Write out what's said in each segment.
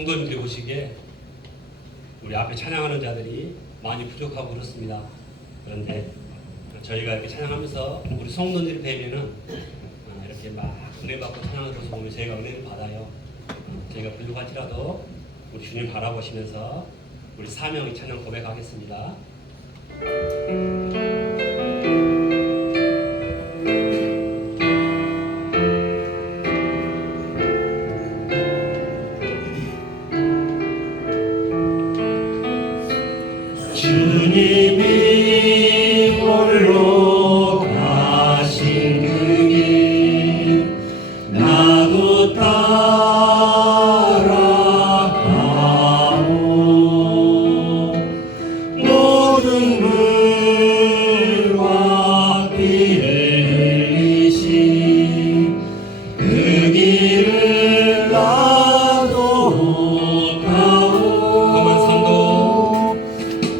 성도님들이 보시기에 우리 앞에 찬양하는 자들이 많이 부족하고 그렇습니다. 그런데 저희가 이렇게 찬양하면서 우리 성도님들이 뵈면은 이렇게 막 은혜 받고 찬양하는 모습 보면 저희가 은혜를 받아요. 저희가 부족할지라도 우리 주님 바라보시면서 우리 사명의 찬양 고백하겠습니다. 주님이 홀로 가신 그 길 나도 따라가오. 모든 물과 피를 흘리신 그 길을 나도 가오.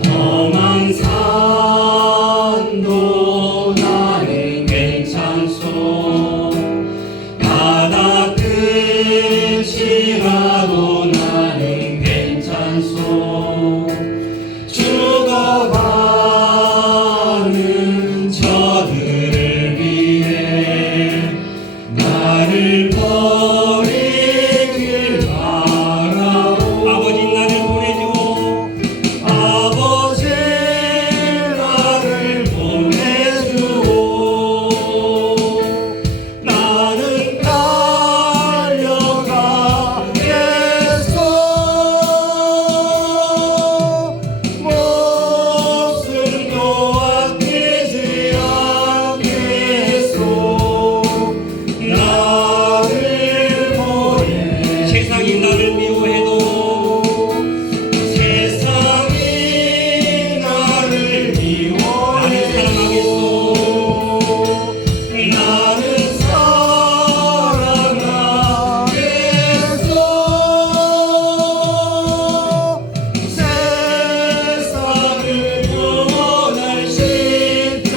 험한 산도 나는 괜찮소. 바다 끝이라도 나는 괜찮소. 죽어가는 저들을 위해 나를 버리길 바라오. 아버지 나를 보내주고 아버지 나를 보내주오. 나는 달려가겠소. 목숨도 아끼지 않겠소. 나를 보내. 세상이 나를 미워해도 세상이 나를 미워해도 나는 사랑하겠소. 세상을 구원할 십자가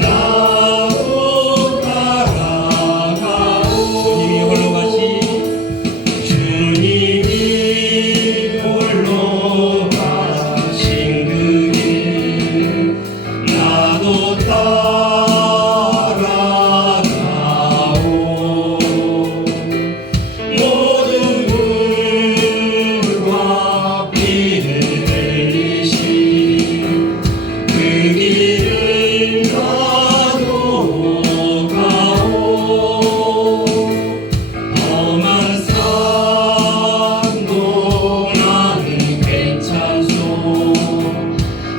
나도 따라가오. 주님이 홀로 가신 주님이 홀로 가신 그 길 나도 따라가오. 모든 물과 피를 흘리신 그 길을 나도 가오. 험한 산도 나는 괜찮소.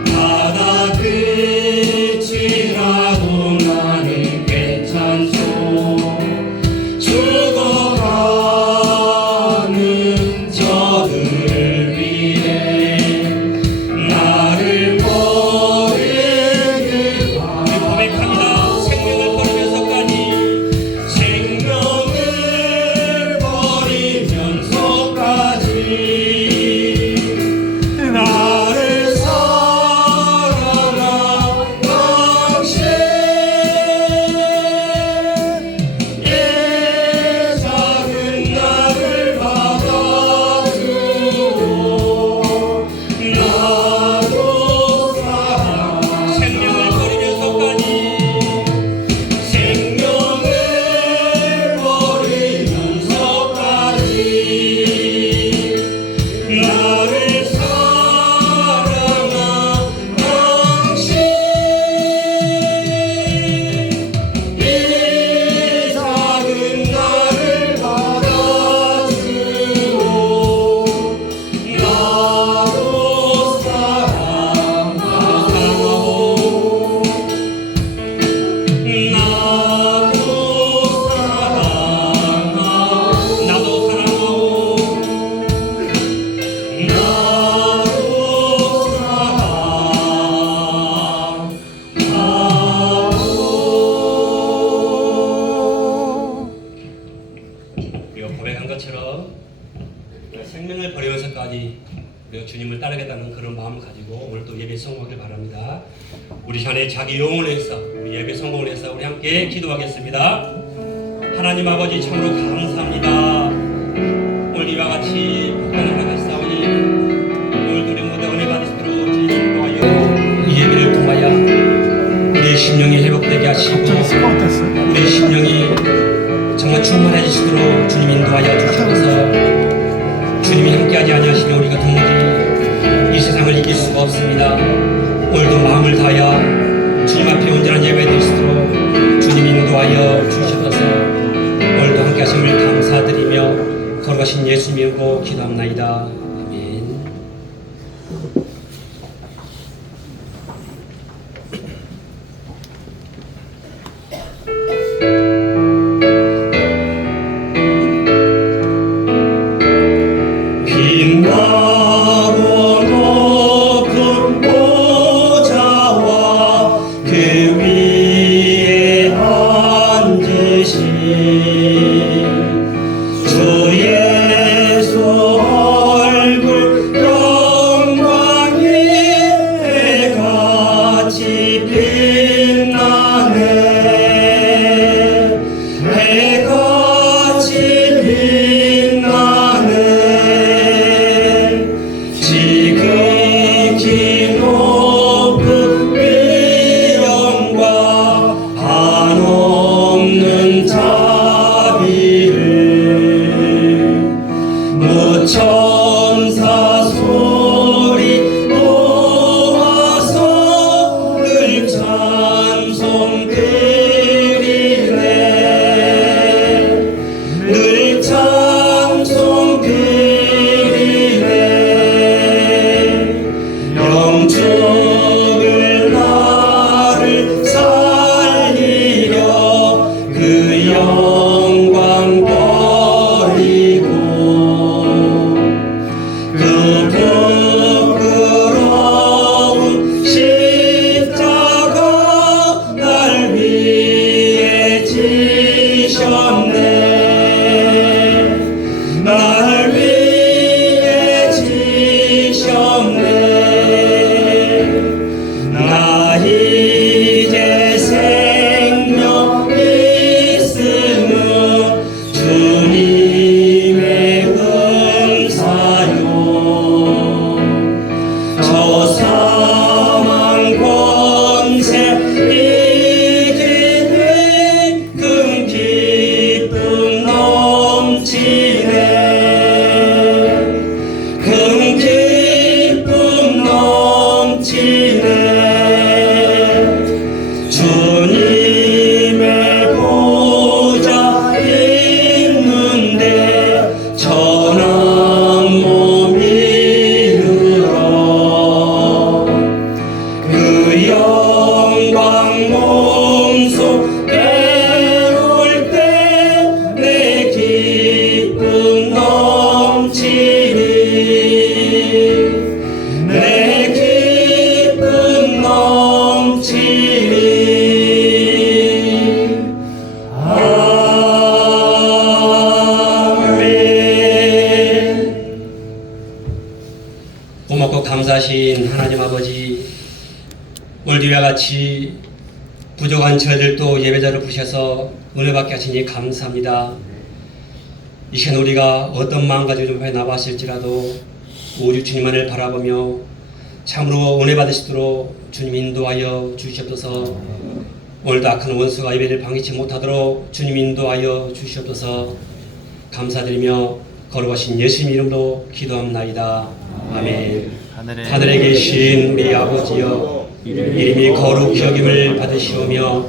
바다 끝이라도 나는 괜찮소. 죽어가는 저들을 위해 나를 버리길 고백합니다. 생명을 버리면서까지 생명을 버리면서까지 나를 사랑한 당신 이 작은 나를 받아주오. 나도 사랑. 생명을 버리면서까지 생명을 버리면서까지 나를 사랑한 당신 이 작은 나를 받아주오. 나도 사랑하오. 나도 사랑하오. 우리가 고백한 것처럼 생명을 버리면서까지 우리가 주님을 따르겠다는 그런 마음을 가지고 오늘 또 예배 성공하길 바랍니다. 우리 자네 자기 영혼을 위해서 우리 예배 성공을 위해서 우리 함께 기도하겠습니다. 하나님 아버지 참으로 감사합니다. 이와 같이 북한을 나가시사오니 오늘도 우리 모두 은혜 받으시도록 주님 인도하여 이 예배를 통하여 우리의 심령이 회복되게 하시고 우리의 심령이 정말 충만해지시도록 주님 인도하여 주시옵소서. 주님이 함께하지 아니하시면 우리가 도무지 이 세상을 이길 수가 없습니다. 오늘도 마음을 다하여 주님 앞에 온전한 예배 드리시도록 주님 인도하여 주시옵소서. 오늘도 함께 하심을 감사드리며 걸어가신 예수 믿고 기도합나이다. 아멘. 빛나고 높은 보좌와 그 위에 앉으신 주 예수 얼굴 영광이 해같이 빛나네. 해같이 빛나네. 지극히 높은 위엄과 한없는 자비를 무천사 소리 모아서 늘 찬송 드리네. 늘 찬송 드리네. 영주를 나를 살리려 그 영광 버리고 그 부끄러운 십자가 날 위해 지셨네. 날 위해 지셨네. 나 이제 생명 있음은 주님의 은사요. 저 사망 권세 이기니 큰 기쁨 넘치네. 큰 기쁨 넘치네. 주님의 보좌 있는데 천한 몸이 늘어 그 영광 몸속 배울 때 내 기쁨 넘치니. 내 기쁨 넘치니. 아멘. 고맙고 감사하신 하나님 아버지, 오늘도 이와 같이 부족한 저희들도 예배자를 부셔서 은혜 받게 하시니 감사합니다. 이 시간 우리가 어떤 마음가짐 좀 나왔을지라도 오직 주님만을 바라보며 참으로 은혜 받으시도록 주님 인도하여 주시옵소서. 오늘도 악한 원수가 예배를 방해치 못하도록 주님 인도하여 주시옵소서. 감사드리며 거룩하신 예수님 이름으로 기도합나이다. 아멘. 하늘에 계신 우리 아버지여, 이름이 거룩히 여김을 받으시오며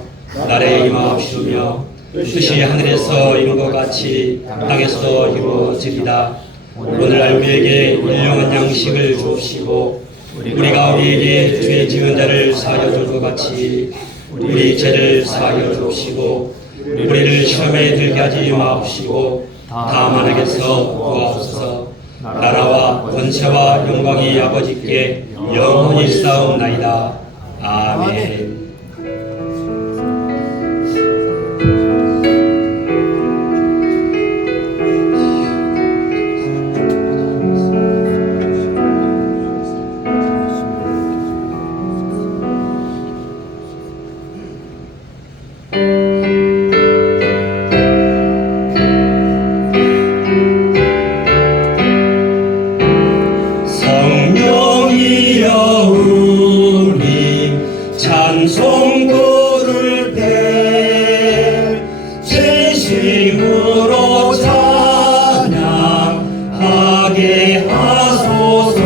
나라에 임하옵시오며 뜻이 하늘에서 이룬 것 같이 땅에서도 이루어지리다. 오늘날 우리에게 일용한 양식을 주옵시고 우리가 우리에게 죄 지은 자를 사하여 줄 것 같이 우리 죄를 사하여 주옵시고 우리를 시험에 들게 하지 마옵시고 다만 악에서 구하옵소서. 나라와 권세와 영광이 아버지께 영원히 싸움나이다. 아멘. 힘으로 찬양하게 하소서.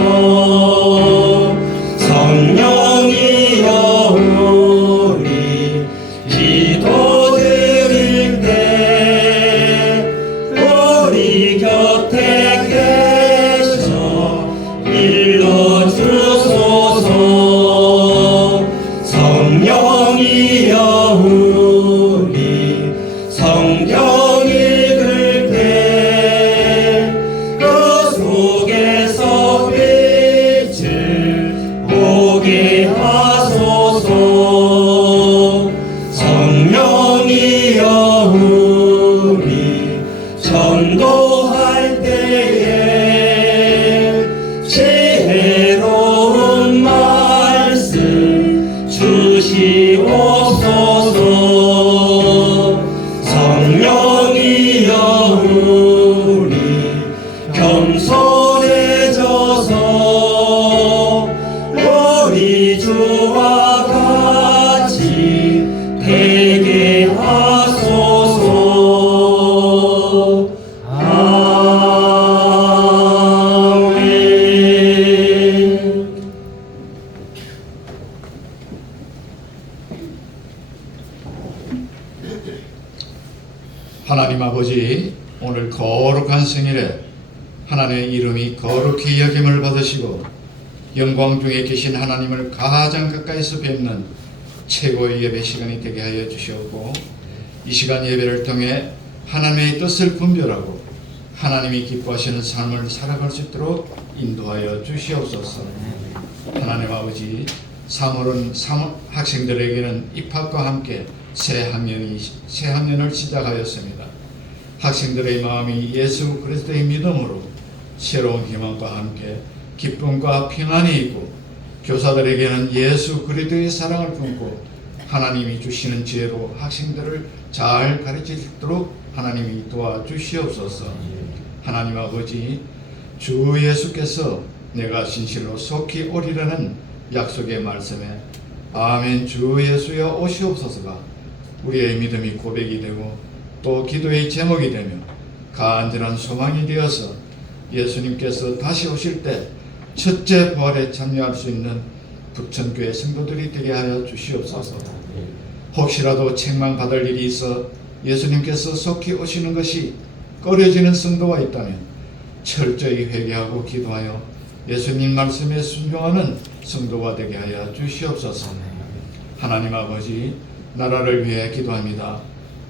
성령이여 우리 기도 드릴 때 우리 곁에 계셔 일러주소서. 성령이여 우리 성경 읽을 때 그 속에서 빛을 보게 하소서. 성령이여 우리 전도할 때에 지혜로운 말씀 주시옵소서. 성령이여 우리 겸손해져서 우리 주와 같이 되게 하소서. 아멘. 하나님 아버지, 오늘 거룩한 생일에 하나님의 이름이 거룩히 여김을 받으시고 영광 중에 계신 하나님을 가장 가까이서 뵙는 최고의 예배 시간이 되게 하여 주시옵고, 이 시간 예배를 통해 하나님의 뜻을 분별하고 하나님이 기뻐하시는 삶을 살아갈 수 있도록 인도하여 주시옵소서. 하나님 아버지, 3월은 학생들에게는 입학과 함께 새 학년을 시작하였습니다. 학생들의 마음이 예수 그리스도의 믿음으로 새로운 희망과 함께 기쁨과 평안이 있고, 교사들에게는 예수 그리스도의 사랑을 품고 하나님이 주시는 지혜로 학생들을 잘 가르칠 수 있도록 하나님이 도와주시옵소서. 하나님 아버지, 주 예수께서 내가 진실로 속히 오리라는 약속의 말씀에 아멘 주 예수여 오시옵소서가 우리의 믿음이 고백이 되고 또 기도의 제목이 되며 간절한 소망이 되어서 예수님께서 다시 오실 때 첫째 부활에 참여할 수 있는 부천교회 성도들이 되게 하여 주시옵소서. 혹시라도 책망받을 일이 있어 예수님께서 속히 오시는 것이 꺼려지는 성도가 있다면 철저히 회개하고 기도하여 예수님 말씀에 순종하는 성도가 되게 하여 주시옵소서. 하나님 아버지, 나라를 위해 기도합니다.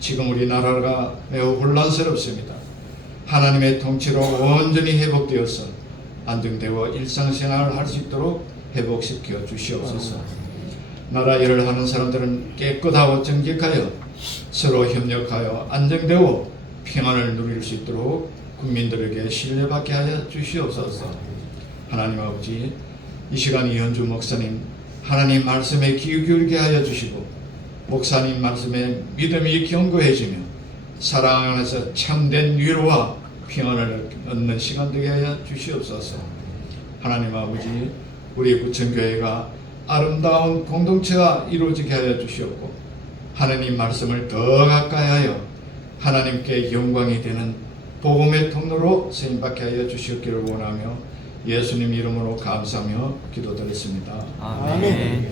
지금 우리 나라가 매우 혼란스럽습니다. 하나님의 통치로 온전히 회복되어서 안정되고 일상생활을 할 수 있도록 회복시켜 주시옵소서. 나라 일을 하는 사람들은 깨끗하고 정직하여 서로 협력하여 안정되고 평안을 누릴 수 있도록 국민들에게 신뢰받게 하여 주시옵소서. 하나님 아버지, 이 시간 이현주 목사님 하나님 말씀에 귀 기울게 하여 주시고 목사님 말씀에 믿음이 견고해지며 사랑 안에서 참된 위로와 평안을 얻는 시간 되게 하여 주시옵소서. 하나님 아버지, 우리 부천교회가 아름다운 공동체가 이루어지게 하여 주시옵고 하나님 말씀을 더 가까이 하여 하나님께 영광이 되는 복음의 통로로 쓰임받게 하여 주시옵기를 원하며 예수님 이름으로 감사하며 기도드렸습니다. 아멘.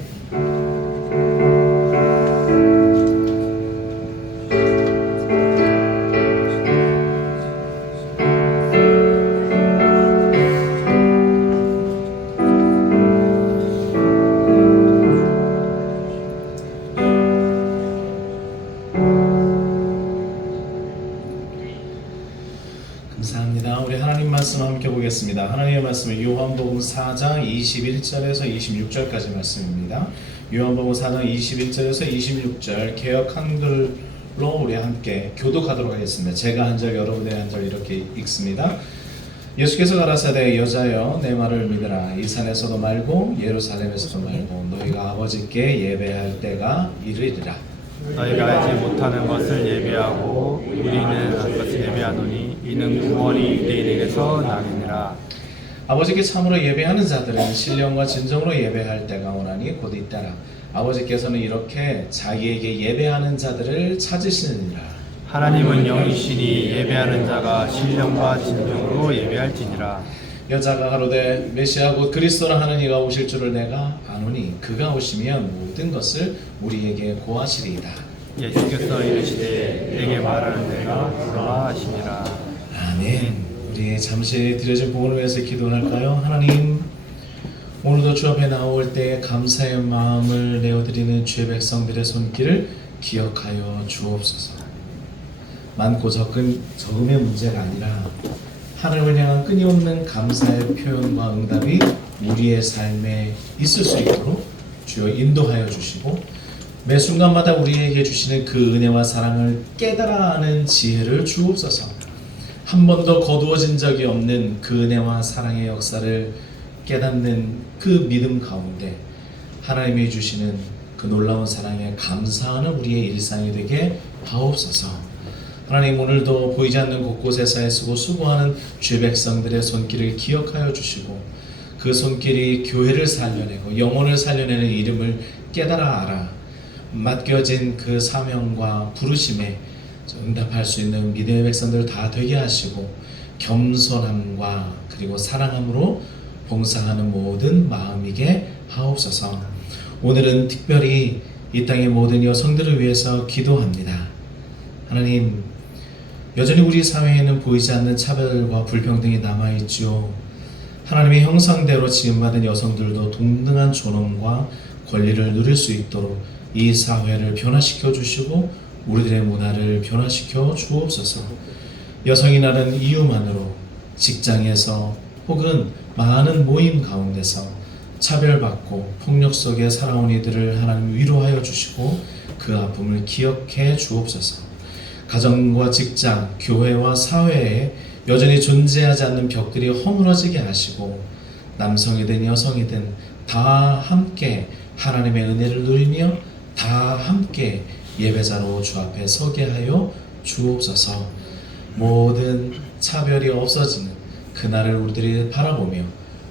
감사합니다. 우리 하나님 말씀 함께 보겠습니다. 하나님의 말씀은 요한복음 4장 21절에서 26절까지 말씀입니다. 요한복음 4장 21절에서 26절 개역 한글로 우리 함께 교독하도록 하겠습니다. 제가 한 절, 여러분의 한 절 이렇게 읽습니다. 예수께서 가라사대 여자여 내 말을 믿으라. 이 산에서도 말고 예루살렘에서도 말고 너희가 아버지께 예배할 때가 이르리라. 너희가 알지 못하는 것을 예배하고 우리는 한 것을 예배하노니 이는 구원이 유대인에게서 나느니라. 아버지께 참으로 예배하는 자들은 신령과 진정으로 예배할 때가 오나니 곧 이때라. 아버지께서는 이렇게 자기에게 예배하는 자들을 찾으시느니라. 하나님은 영이시니 예배하는 자가 신령과 진정으로 예배할지니라. 여자가 가로되 메시아 곧 그리스도라 하는 이가 오실 줄을 내가 아노니 그가 오시면 모든 것을 우리에게 고하시리이다. 예수께서 이르시되 내게 말하는 내가 들어라 하시니라. 아멘. 우리 잠시 드려진 복음을 위해서 기도할까요? 하나님, 오늘도 주 앞에 나올 때 감사의 마음을 내어드리는 주의 백성들의 손길을 기억하여 주옵소서. 많고 적음의 문제가 아니라 하나님을 향한 끊임없는 감사의 표현과 응답이 우리의 삶에 있을 수 있도록 주여 인도하여 주시고, 매 순간마다 우리에게 주시는 그 은혜와 사랑을 깨달아 아는 지혜를 주옵소서. 한 번도 거두어진 적이 없는 그 은혜와 사랑의 역사를 깨닫는 그 믿음 가운데 하나님이 주시는 그 놀라운 사랑에 감사하는 우리의 일상이 되게 하옵소서. 하나님, 오늘도 보이지 않는 곳곳에서 애쓰고 수고하는 주의 백성들의 손길을 기억하여 주시고, 그 손길이 교회를 살려내고 영혼을 살려내는 이름을 깨달아 알아 맡겨진 그 사명과 부르심에 응답할 수 있는 믿음의 백성들 다 되게 하시고, 겸손함과 그리고 사랑함으로 봉사하는 모든 마음이게 하옵소서. 오늘은 특별히 이 땅의 모든 여성들을 위해서 기도합니다. 하나님, 여전히 우리 사회에는 보이지 않는 차별과 불평등이 남아있지요. 하나님의 형상대로 지음받은 여성들도 동등한 존엄과 권리를 누릴 수 있도록 이 사회를 변화시켜 주시고 우리들의 문화를 변화시켜 주옵소서. 여성이라는 이유만으로 직장에서 혹은 많은 모임 가운데서 차별받고 폭력 속에 살아온 이들을 하나님 위로하여 주시고 그 아픔을 기억해 주옵소서. 가정과 직장, 교회와 사회에 여전히 존재하지 않는 벽들이 허물어지게 하시고, 남성이든 여성이든 다 함께 하나님의 은혜를 누리며 다 함께 예배자로 주 앞에 서게 하여 주옵소서. 모든 차별이 없어지는 그날을 우리들이 바라보며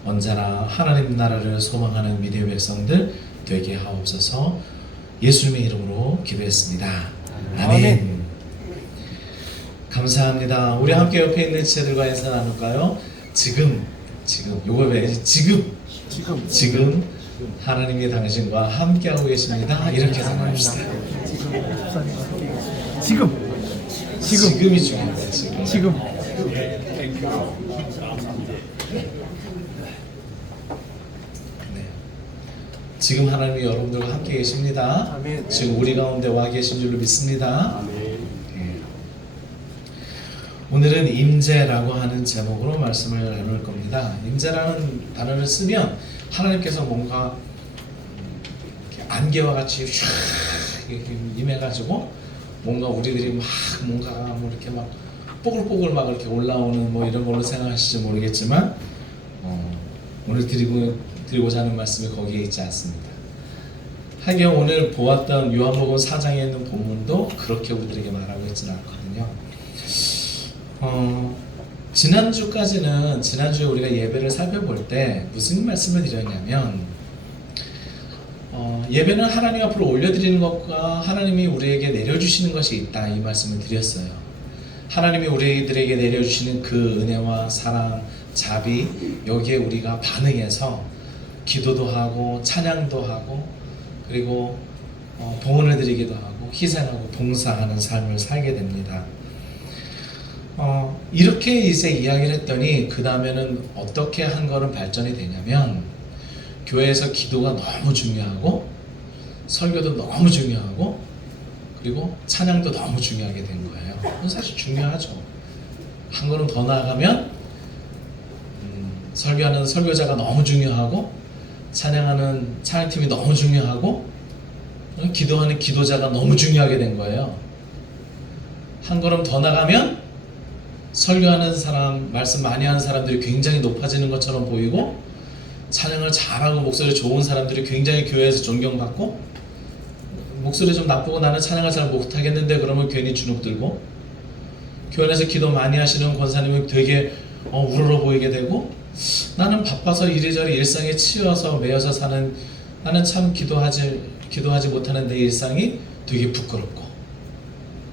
언제나 하나님 나라를 소망하는 믿음의 백성들 되게 하옵소서. 예수님의 이름으로 기도했습니다. 아멘. 감사합니다. 우리 함께 옆에 있는 지체들과 인사 나눌까요? 지금 요거 왜 지금 하나님이 당신과 함께하고 계십니다. 이렇게 나눕시다. 지금이 중요합니다. 지금. 지금 하나님이 여러분들과 함께 계십니다. 아멘. 지금 우리 가운데 와 계신 줄로 믿습니다. 오늘은 임재라고 하는 제목으로 말씀을 나눌 겁니다. 임재라는 단어를 쓰면 하나님께서 뭔가 안개와 같이 쫙 임해가지고 뭔가 우리들이 막 뭔가 뭐 이렇게 막 뽀글뽀글 막 이렇게 올라오는 뭐 이런 걸로 생각하실지 모르겠지만 오늘 드리고자 하는 말씀이 거기에 있지 않습니다. 하긴 오늘 보았던 요한복음 4장에 있는 본문도 그렇게 우리들에게 말하고 있지는 않거든요. 지난주에 우리가 예배를 살펴볼 때 무슨 말씀을 드렸냐면, 예배는 하나님 앞으로 올려드리는 것과 하나님이 우리에게 내려주시는 것이 있다, 이 말씀을 드렸어요. 하나님이 우리들에게 내려주시는 그 은혜와 사랑, 자비, 여기에 우리가 반응해서 기도도 하고 찬양도 하고 그리고 봉헌을 드리기도 하고 희생하고 봉사하는 삶을 살게 됩니다. 이렇게 이제 이야기를 했더니 그 다음에는 어떻게 한 거는 발전이 되냐면, 교회에서 기도가 너무 중요하고 설교도 너무 중요하고 그리고 찬양도 너무 중요하게 된 거예요. 그건 사실 중요하죠. 한 걸음 더 나아가면 설교하는 설교자가 너무 중요하고 찬양하는 찬양팀이 너무 중요하고 기도하는 기도자가 너무 중요하게 된 거예요. 한 걸음 더 나가면 설교하는 사람, 말씀 많이 하는 사람들이 굉장히 높아지는 것처럼 보이고, 찬양을 잘하고 목소리 좋은 사람들이 굉장히 교회에서 존경받고, 목소리 좀 나쁘고 나는 찬양을 잘 못하겠는데 그러면 괜히 주눅 들고, 교회에서 기도 많이 하시는 권사님은 되게 우러러 보이게 되고, 나는 바빠서 이리저리 일상에 치여서 매여서 사는, 나는 참 기도하지 못하는 내 일상이 되게 부끄럽고,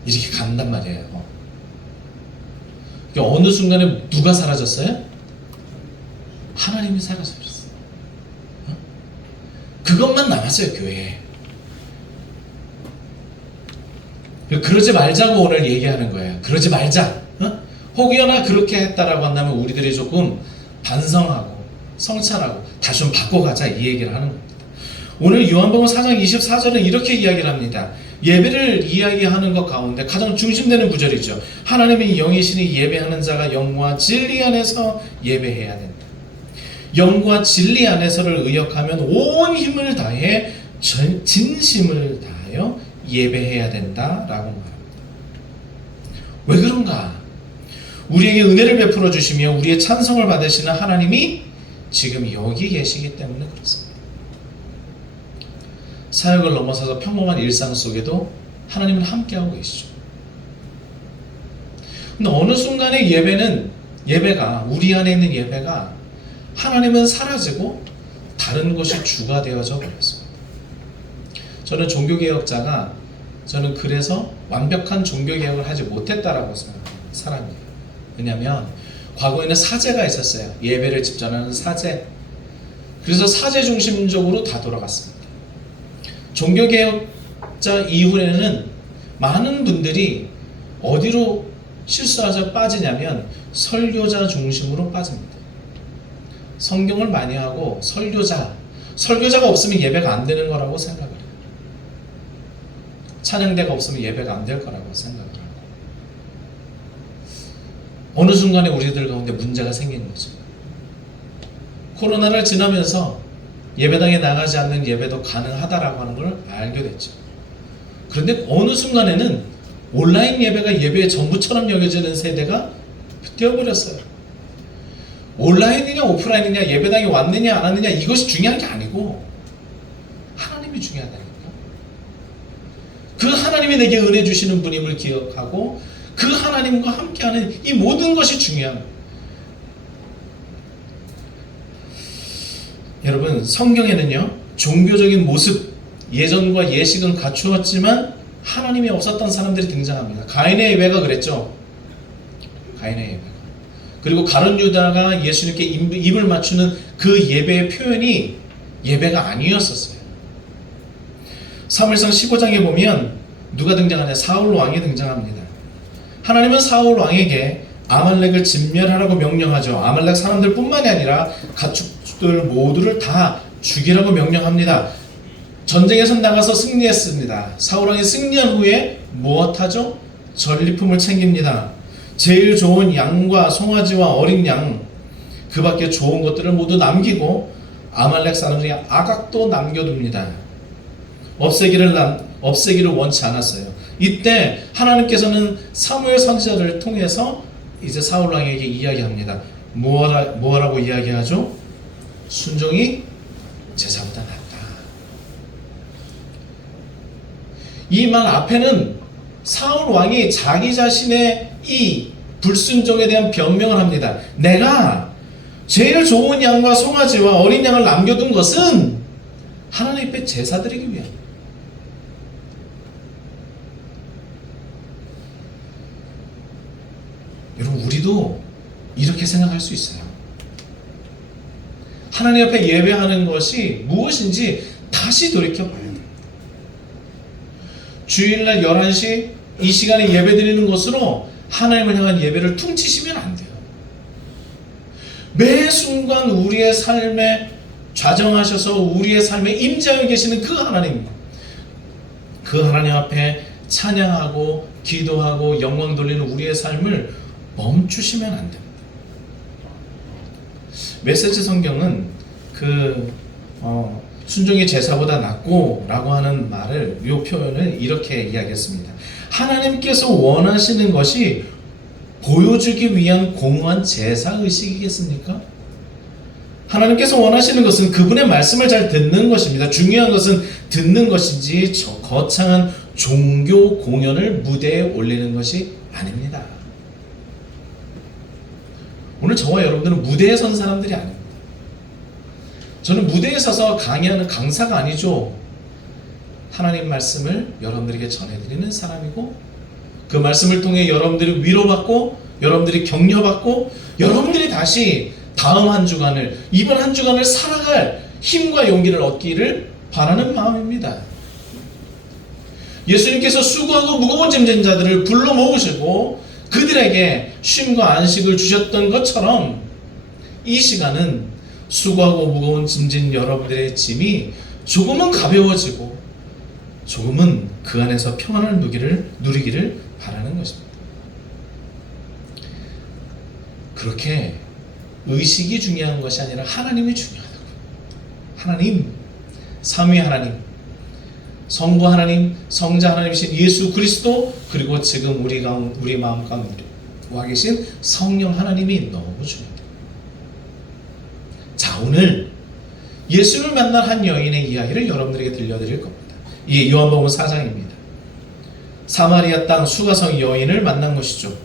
이렇게 간단 말이에요. 그러니까 어느 순간에 누가 사라졌어요? 하나님이 사라져버렸어요. 그것만 남았어요, 교회에. 그러지 말자고 오늘 얘기하는 거예요. 그러지 말자. 혹여나 그렇게 했다라고 한다면 우리들이 조금 반성하고 성찰하고 다시 좀 바꿔가자, 이 얘기를 하는 겁니다. 오늘 요한복음 4장 24절은 이렇게 이야기를 합니다. 예배를 이야기하는 것 가운데 가장 중심되는 구절이죠. 하나님의 영이시니 예배하는 자가 영과 진리 안에서 예배해야 된다. 영과 진리 안에서를 의역하면 온 힘을 다해 진심을 다하여 예배해야 된다라고 말합니다. 왜 그런가? 우리에게 은혜를 베풀어 주시며 우리의 찬송을 받으시는 하나님이 지금 여기 계시기 때문에 그렇습니다. 사역을 넘어서서 평범한 일상 속에도 하나님은 함께하고 계시죠. 근데 어느 순간에 예배가 우리 안에 있는 예배가 하나님은 사라지고 다른 것이 주가 되어져 버렸습니다. 저는 종교개혁자가 저는 그래서 완벽한 종교개혁을 하지 못했다라고 생각합니다. 사람이에요. 왜냐하면 과거에는 사제가 있었어요. 예배를 집전하는 사제. 그래서 사제 중심적으로 다 돌아갔습니다. 종교개혁자 이후에는 많은 분들이 어디로 실수해서 빠지냐면 설교자 중심으로 빠집니다. 성경을 많이 하고 설교자가 없으면 예배가 안 되는 거라고 생각을 해요. 찬양대가 없으면 예배가 안 될 거라고 생각을 하고, 어느 순간에 우리들 가운데 문제가 생긴 거죠. 코로나를 지나면서 예배당에 나가지 않는 예배도 가능하다라고 하는 걸 알게 됐죠. 그런데 어느 순간에는 온라인 예배가 예배의 전부처럼 여겨지는 세대가 되어버렸어요. 온라인이냐 오프라인이냐, 예배당에 왔느냐 안 왔느냐, 이것이 중요한 게 아니고 하나님이 중요하다니까. 그 하나님이 내게 은혜 주시는 분임을 기억하고 그 하나님과 함께하는 이 모든 것이 중요합니다. 여러분, 성경에는요, 종교적인 모습, 예전과 예식은 갖추었지만 하나님이 없었던 사람들이 등장합니다. 가인의 예배가 그랬죠. 가인의 예배가. 그리고 가룟 유다가 예수님께 입을 맞추는 그 예배의 표현이 예배가 아니었었어요. 사무엘상 15장에 보면 누가 등장하냐? 사울 왕이 등장합니다. 하나님은 사울 왕에게 아말렉을 진멸하라고 명령하죠. 아말렉 사람들 뿐만이 아니라 가축들 모두를 다 죽이라고 명령합니다. 전쟁에서 나가서 승리했습니다. 사울 왕이 승리한 후에 무엇하죠? 전리품을 챙깁니다. 제일 좋은 양과 송아지와 어린 양, 그 밖에 좋은 것들을 모두 남기고 아말렉 사람들이 아각도 남겨둡니다. 없애기를 원치 않았어요. 이때 하나님께서는 사무엘 선지자를 통해서 이제 사울 왕에게 이야기합니다. 뭐라고 이야기하죠? 순종이 제사보다 낫다. 이 말 앞에는 사울 왕이 자기 자신의 이 불순종에 대한 변명을 합니다. 내가 제일 좋은 양과 송아지와 어린 양을 남겨둔 것은 하나님 앞에 제사 드리기 위함. 여러분, 우리도 이렇게 생각할 수 있어요. 하나님 앞에 예배하는 것이 무엇인지 다시 돌이켜봐야 돼요. 주일날 11시 이 시간에 예배 드리는 것으로 하나님을 향한 예배를 퉁치시면 안 돼요. 매 순간 우리의 삶에 좌정하셔서 우리의 삶에 임재하여 계시는 그 하나님, 그 하나님 앞에 찬양하고 기도하고 영광 돌리는 우리의 삶을 멈추시면 안 됩니다. 메시지 성경은 순종이 제사보다 낫고 라고 하는 말을, 이 표현을 이렇게 이야기했습니다. 하나님께서 원하시는 것이 보여주기 위한 공허한 제사의식이겠습니까? 하나님께서 원하시는 것은 그분의 말씀을 잘 듣는 것입니다. 중요한 것은 듣는 것이지 거창한 종교 공연을 무대에 올리는 것이 아닙니다. 오늘 저와 여러분들은 무대에 선 사람들이 아닙니다. 저는 무대에 서서 강의하는 강사가 아니죠. 하나님 말씀을 여러분들에게 전해드리는 사람이고, 그 말씀을 통해 여러분들이 위로받고 여러분들이 격려받고 여러분들이 다시 다음 한 주간을 이번 한 주간을 살아갈 힘과 용기를 얻기를 바라는 마음입니다. 예수님께서 수고하고 무거운 짐진 자들을 불러 모으시고 그들에게 쉼과 안식을 주셨던 것처럼 이 시간은 수고하고 무거운 짐진 여러분들의 짐이 조금은 가벼워지고 조금은 그 안에서 평안을 누리기를 바라는 것입니다. 그렇게 의식이 중요한 것이 아니라 하나님이 중요하다고. 하나님, 삼위 하나님, 성부 하나님, 성자 하나님이신 예수 그리스도, 그리고 지금 우리 마음 가운데 와 계신 성령 하나님이 너무 중요하다. 자, 오늘 예수를 만난 한 여인의 이야기를 여러분들에게 들려드릴 겁니다. 이게 요한복음 4장입니다. 사마리아 땅 수가성 여인을 만난 것이죠.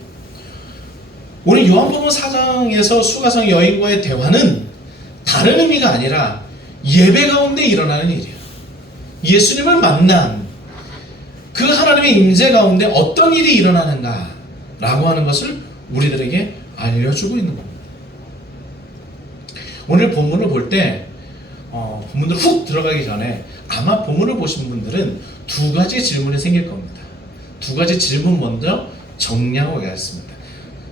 오늘 요한복음 4장에서 수가성 여인과의 대화는 다른 의미가 아니라 예배 가운데 일어나는 일이에요. 예수님을 만난 그 하나님의 임재 가운데 어떤 일이 일어나는가 라고 하는 것을 우리들에게 알려주고 있는 겁니다. 오늘 본문을 볼 때 본문으로 훅 들어가기 전에 아마 본문을 보신 분들은 두 가지 질문이 생길 겁니다. 두 가지 질문 먼저 정리하고 가겠습니다.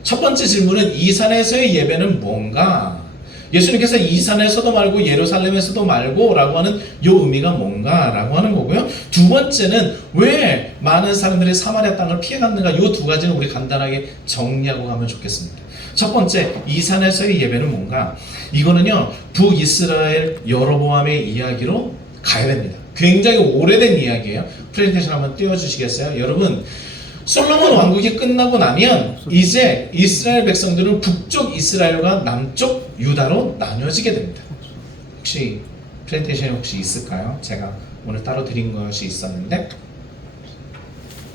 첫 번째 질문은 이 산에서의 예배는 뭔가? 예수님께서 이 산에서도 말고 예루살렘에서도 말고 라고 하는 요 의미가 뭔가? 라고 하는 거고요. 두 번째는 왜 많은 사람들이 사마리아 땅을 피해갔는가? 요 두 가지는 우리 간단하게 정리하고 가면 좋겠습니다. 첫 번째, 이 산에서의 예배는 뭔가? 이거는요, 북이스라엘 여로보암의 이야기로 가야 됩니다. 굉장히 오래된 이야기예요. 프레젠테이션 한번 띄워주시겠어요? 여러분, 솔로몬 왕국이 끝나고 나면 이제 이스라엘 백성들은 북쪽 이스라엘과 남쪽 유다로 나뉘어지게 됩니다. 혹시 프레젠테이션이 혹시 있을까요? 제가 오늘 따로 드린 것이 있었는데,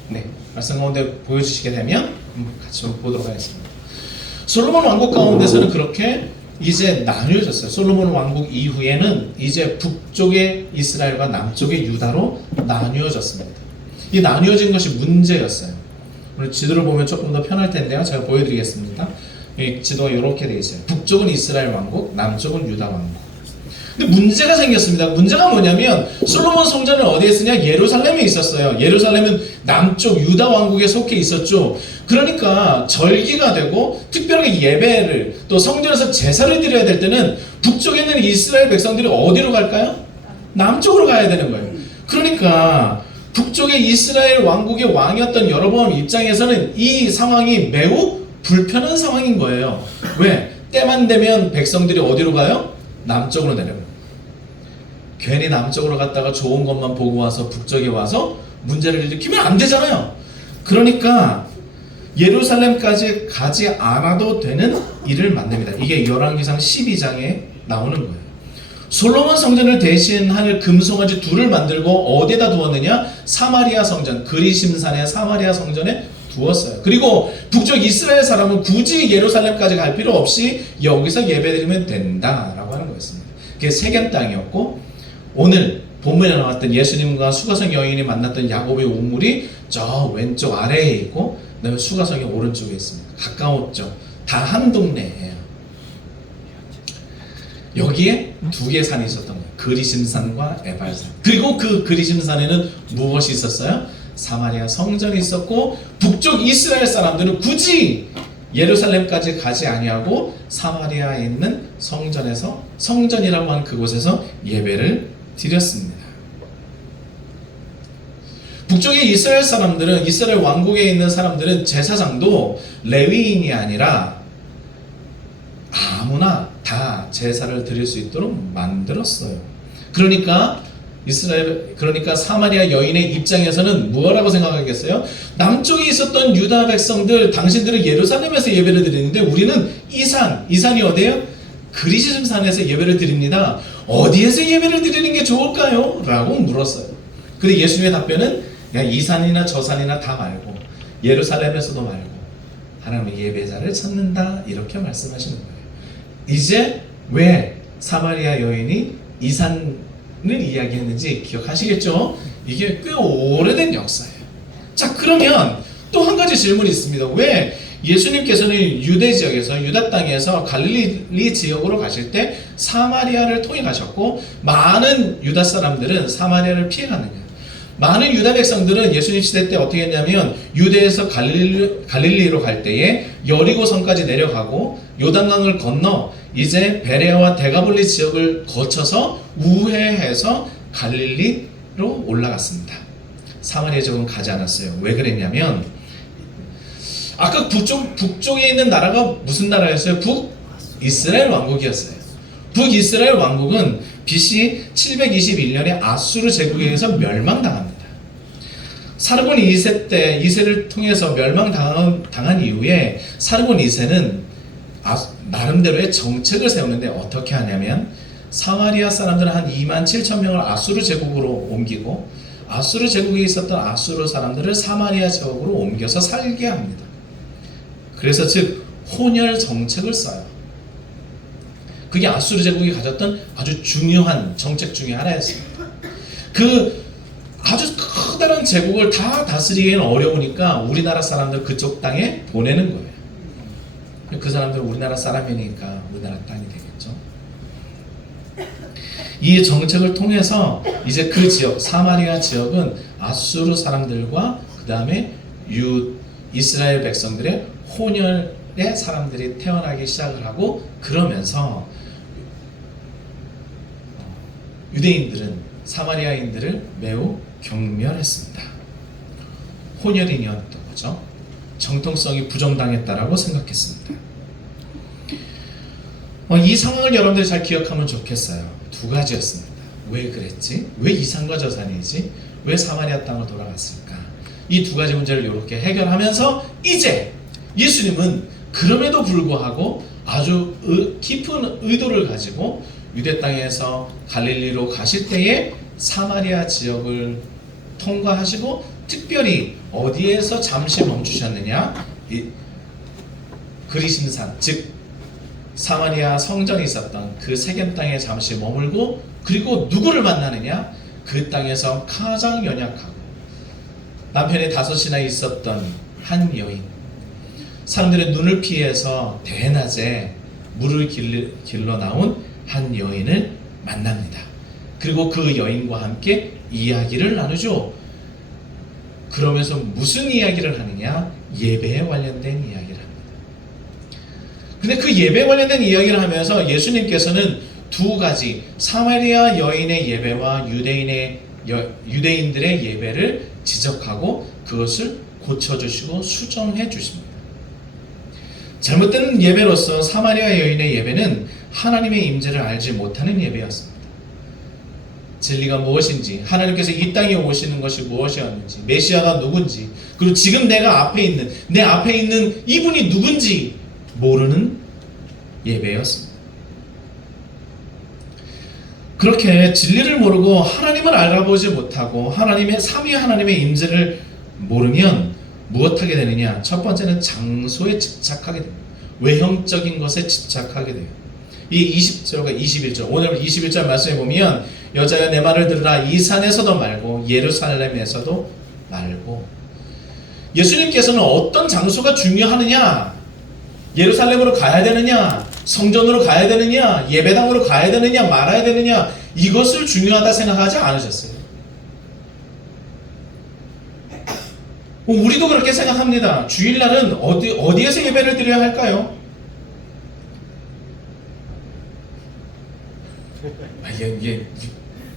네, 말씀 가운데 보여주시게 되면 같이 보도록 하겠습니다. 솔로몬 왕국 가운데서는 그렇게 이제 나뉘어졌어요. 솔로몬 왕국 이후에는 이제 북쪽의 이스라엘과 남쪽의 유다로 나뉘어졌습니다. 이 나뉘어진 것이 문제였어요. 오늘 지도를 보면 조금 더 편할 텐데요. 제가 보여드리겠습니다. 이 지도가 이렇게 되어 있어요. 북쪽은 이스라엘 왕국, 남쪽은 유다 왕국. 근데 문제가 생겼습니다. 문제가 뭐냐면 솔로몬 성전은 어디에 있었냐? 예루살렘에 있었어요. 예루살렘은 남쪽 유다 왕국에 속해 있었죠. 그러니까 절기가 되고 특별하게 예배를 또 성전에서 제사를 드려야 될 때는 북쪽에 있는 이스라엘 백성들이 어디로 갈까요? 남쪽으로 가야 되는 거예요. 그러니까 북쪽의 이스라엘 왕국의 왕이었던 여로보암 입장에서는 이 상황이 매우 불편한 상황인 거예요. 왜? 때만 되면 백성들이 어디로 가요? 남쪽으로 내려가요. 괜히 남쪽으로 갔다가 좋은 것만 보고 와서 북쪽에 와서 문제를 일으키면 안 되잖아요. 그러니까 예루살렘까지 가지 않아도 되는 일을 만듭니다. 이게 열왕기상 12장에 나오는 거예요. 솔로몬 성전을 대신할 금송아지 둘을 만들고 어디에다 두었느냐? 사마리아 성전, 그리심산의 사마리아 성전에 두었어요. 그리고 북쪽 이스라엘 사람은 굳이 예루살렘까지 갈 필요 없이 여기서 예배드리면 된다라고 하는 거였습니다. 그게 세겜 땅이었고, 오늘 본문에 나왔던 예수님과 수가성 여인이 만났던 야곱의 우물이 저 왼쪽 아래에 있고, 그다음에 수가성이 오른쪽에 있습니다. 가까웠죠. 다 한 동네예요. 여기에 두 개의 산이 있었던 거예요. 그리심산과 에발산. 그리고 그 그리심산에는 무엇이 있었어요? 사마리아 성전이 있었고, 북쪽 이스라엘 사람들은 굳이 예루살렘까지 가지 아니하고 사마리아에 있는 성전에서, 성전이라고 하는 그곳에서 예배를 드렸습니다. 북쪽의 이스라엘 사람들은, 이스라엘 왕국에 있는 사람들은 제사장도 레위인이 아니라 아무나 다 제사를 드릴 수 있도록 만들었어요. 그러니까 사마리아 여인의 입장에서는 뭐라고 생각하겠어요? 남쪽에 있었던 유다 백성들, 당신들은 예루살렘에서 예배를 드리는데 우리는 이 산이 어디예요? 그리심산에서 예배를 드립니다. 어디에서 예배를 드리는 게 좋을까요? 라고 물었어요. 근데 예수님의 답변은, 야, 이 산이나 저 산이나 다 말고 예루살렘에서도 말고 하나님의 예배자를 찾는다, 이렇게 말씀하시는 거예요. 이제 왜 사마리아 여인이 이 산을 이야기했는지 기억하시겠죠? 이게 꽤 오래된 역사예요. 자, 그러면 또 한 가지 질문이 있습니다. 왜 예수님께서는 유대 지역에서 유다 땅에서 갈릴리 지역으로 가실 때 사마리아를 통해 가셨고 많은 유다 사람들은 사마리아를 피해 갔느냐? 많은 유다 백성들은 예수님 시대 때 어떻게 했냐면 유대에서 갈릴리로 갈 때에 여리고성까지 내려가고 요단강을 건너 이제 베레아와 데가볼리 지역을 거쳐서 우회해서 갈릴리로 올라갔습니다. 사마리아 지역은 가지 않았어요. 왜 그랬냐면 아까 북쪽에 있는 나라가 무슨 나라였어요? 북이스라엘 왕국이었어요. 북이스라엘 왕국은 BC 721년에 아수르 제국에 의해서 멸망당합니다. 사르곤 2세 때 2세를 통해서 멸망당한 이후에 사르곤 2세는 나름대로의 정책을 세우는데 어떻게 하냐면 사마리아 사람들은 한 2만 7천 명을 아수르 제국으로 옮기고 아수르 제국에 있었던 아수르 사람들을 사마리아 지역으로 옮겨서 살게 합니다. 그래서 즉 혼혈 정책을 써요. 그게 아수르 제국이 가졌던 아주 중요한 정책 중에 하나였습니다. 그 아주 커다란 제국을 다 다스리기에는 어려우니까 우리나라 사람들 그쪽 땅에 보내는 거예요. 그 사람들은 우리나라 사람이니까 우리나라 땅이 되겠죠. 이 정책을 통해서 이제 그 지역 사마리아 지역은 아수르 사람들과 그 다음에 이스라엘 백성들의 혼혈의 사람들이 태어나기 시작을 하고 그러면서 유대인들은 사마리아인들을 매우 경멸했습니다. 혼혈인이었던 거죠. 정통성이 부정당했다라고 생각했습니다. 이 상황을 여러분들이 잘 기억하면 좋겠어요. 두 가지였습니다. 왜 그랬지? 왜 이 산과 저 산이지? 왜 사마리아 땅을 돌아갔을까? 이 두 가지 문제를 이렇게 해결하면서 이제 예수님은 그럼에도 불구하고 아주 깊은 의도를 가지고 유대 땅에서 갈릴리로 가실 때에 사마리아 지역을 통과하시고 특별히 어디에서 잠시 멈추셨느냐? 그리심산, 즉 사마리아 성전이 있었던 그 세겜 땅에 잠시 머물고 그리고 누구를 만나느냐? 그 땅에서 가장 연약하고 남편이 5이나 있었던 한 여인, 사람들의 눈을 피해서 대낮에 물을 길러 나온 한 여인을 만납니다. 그리고 그 여인과 함께 이야기를 나누죠. 그러면서 무슨 이야기를 하느냐? 예배에 관련된 이야기를 합니다. 근데 그 예배에 관련된 이야기를 하면서 예수님께서는 두 가지 사마리아 여인의 예배와 유대인들의 예배를 지적하고 그것을 고쳐주시고 수정해 주십니다. 잘못된 예배로서 사마리아 여인의 예배는 하나님의 임재를 알지 못하는 예배였습니다. 진리가 무엇인지, 하나님께서 이 땅에 오시는 것이 무엇이었는지, 메시아가 누군지, 그리고 지금 내 앞에 있는 이분이 누군지 모르는 예배였습니다. 그렇게 진리를 모르고 하나님을 알아보지 못하고 하나님의 삼위 하나님의 임재를 모르면 무엇하게 되느냐? 첫 번째는 장소에 집착하게 됩니다. 외형적인 것에 집착하게 돼요. 이 20절과 21절, 오늘 21절 말씀에 보면 여자여 내 말을 들으라. 이 산에서도 말고 예루살렘에서도 말고. 예수님께서는 어떤 장소가 중요하느냐? 예루살렘으로 가야 되느냐? 성전으로 가야 되느냐? 예배당으로 가야 되느냐? 말아야 되느냐? 이것을 중요하다 생각하지 않으셨어요. 우리도 그렇게 생각합니다. 주일날은 어디에서 예배를 드려야 할까요? 이게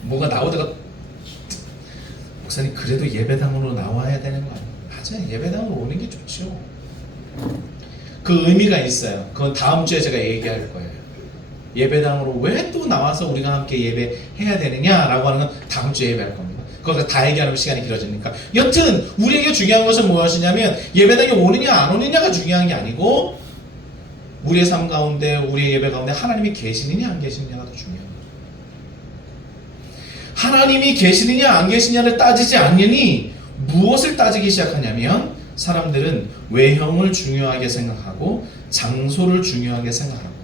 뭐가 나오다가 목사님 그래도 예배당으로 나와야 되는 거 아니에요? 맞아요. 예배당으로 오는 게 좋죠. 그 의미가 있어요. 그건 다음 주에 제가 얘기할 거예요. 예배당으로 왜 또 나와서 우리가 함께 예배해야 되느냐라고 하는 건 다음 주에 예배할 겁니다. 그거 다 얘기하면 시간이 길어지니까. 여튼 우리에게 중요한 것은 무엇이냐면 예배당에 오느냐 안 오느냐가 중요한 게 아니고 우리의 삶 가운데 우리의 예배 가운데 하나님이 계시느냐 안 계시느냐가 더 중요한 거예요. 하나님이 계시느냐 안 계시느냐를 따지지 않으니 무엇을 따지기 시작하냐면 사람들은 외형을 중요하게 생각하고 장소를 중요하게 생각하고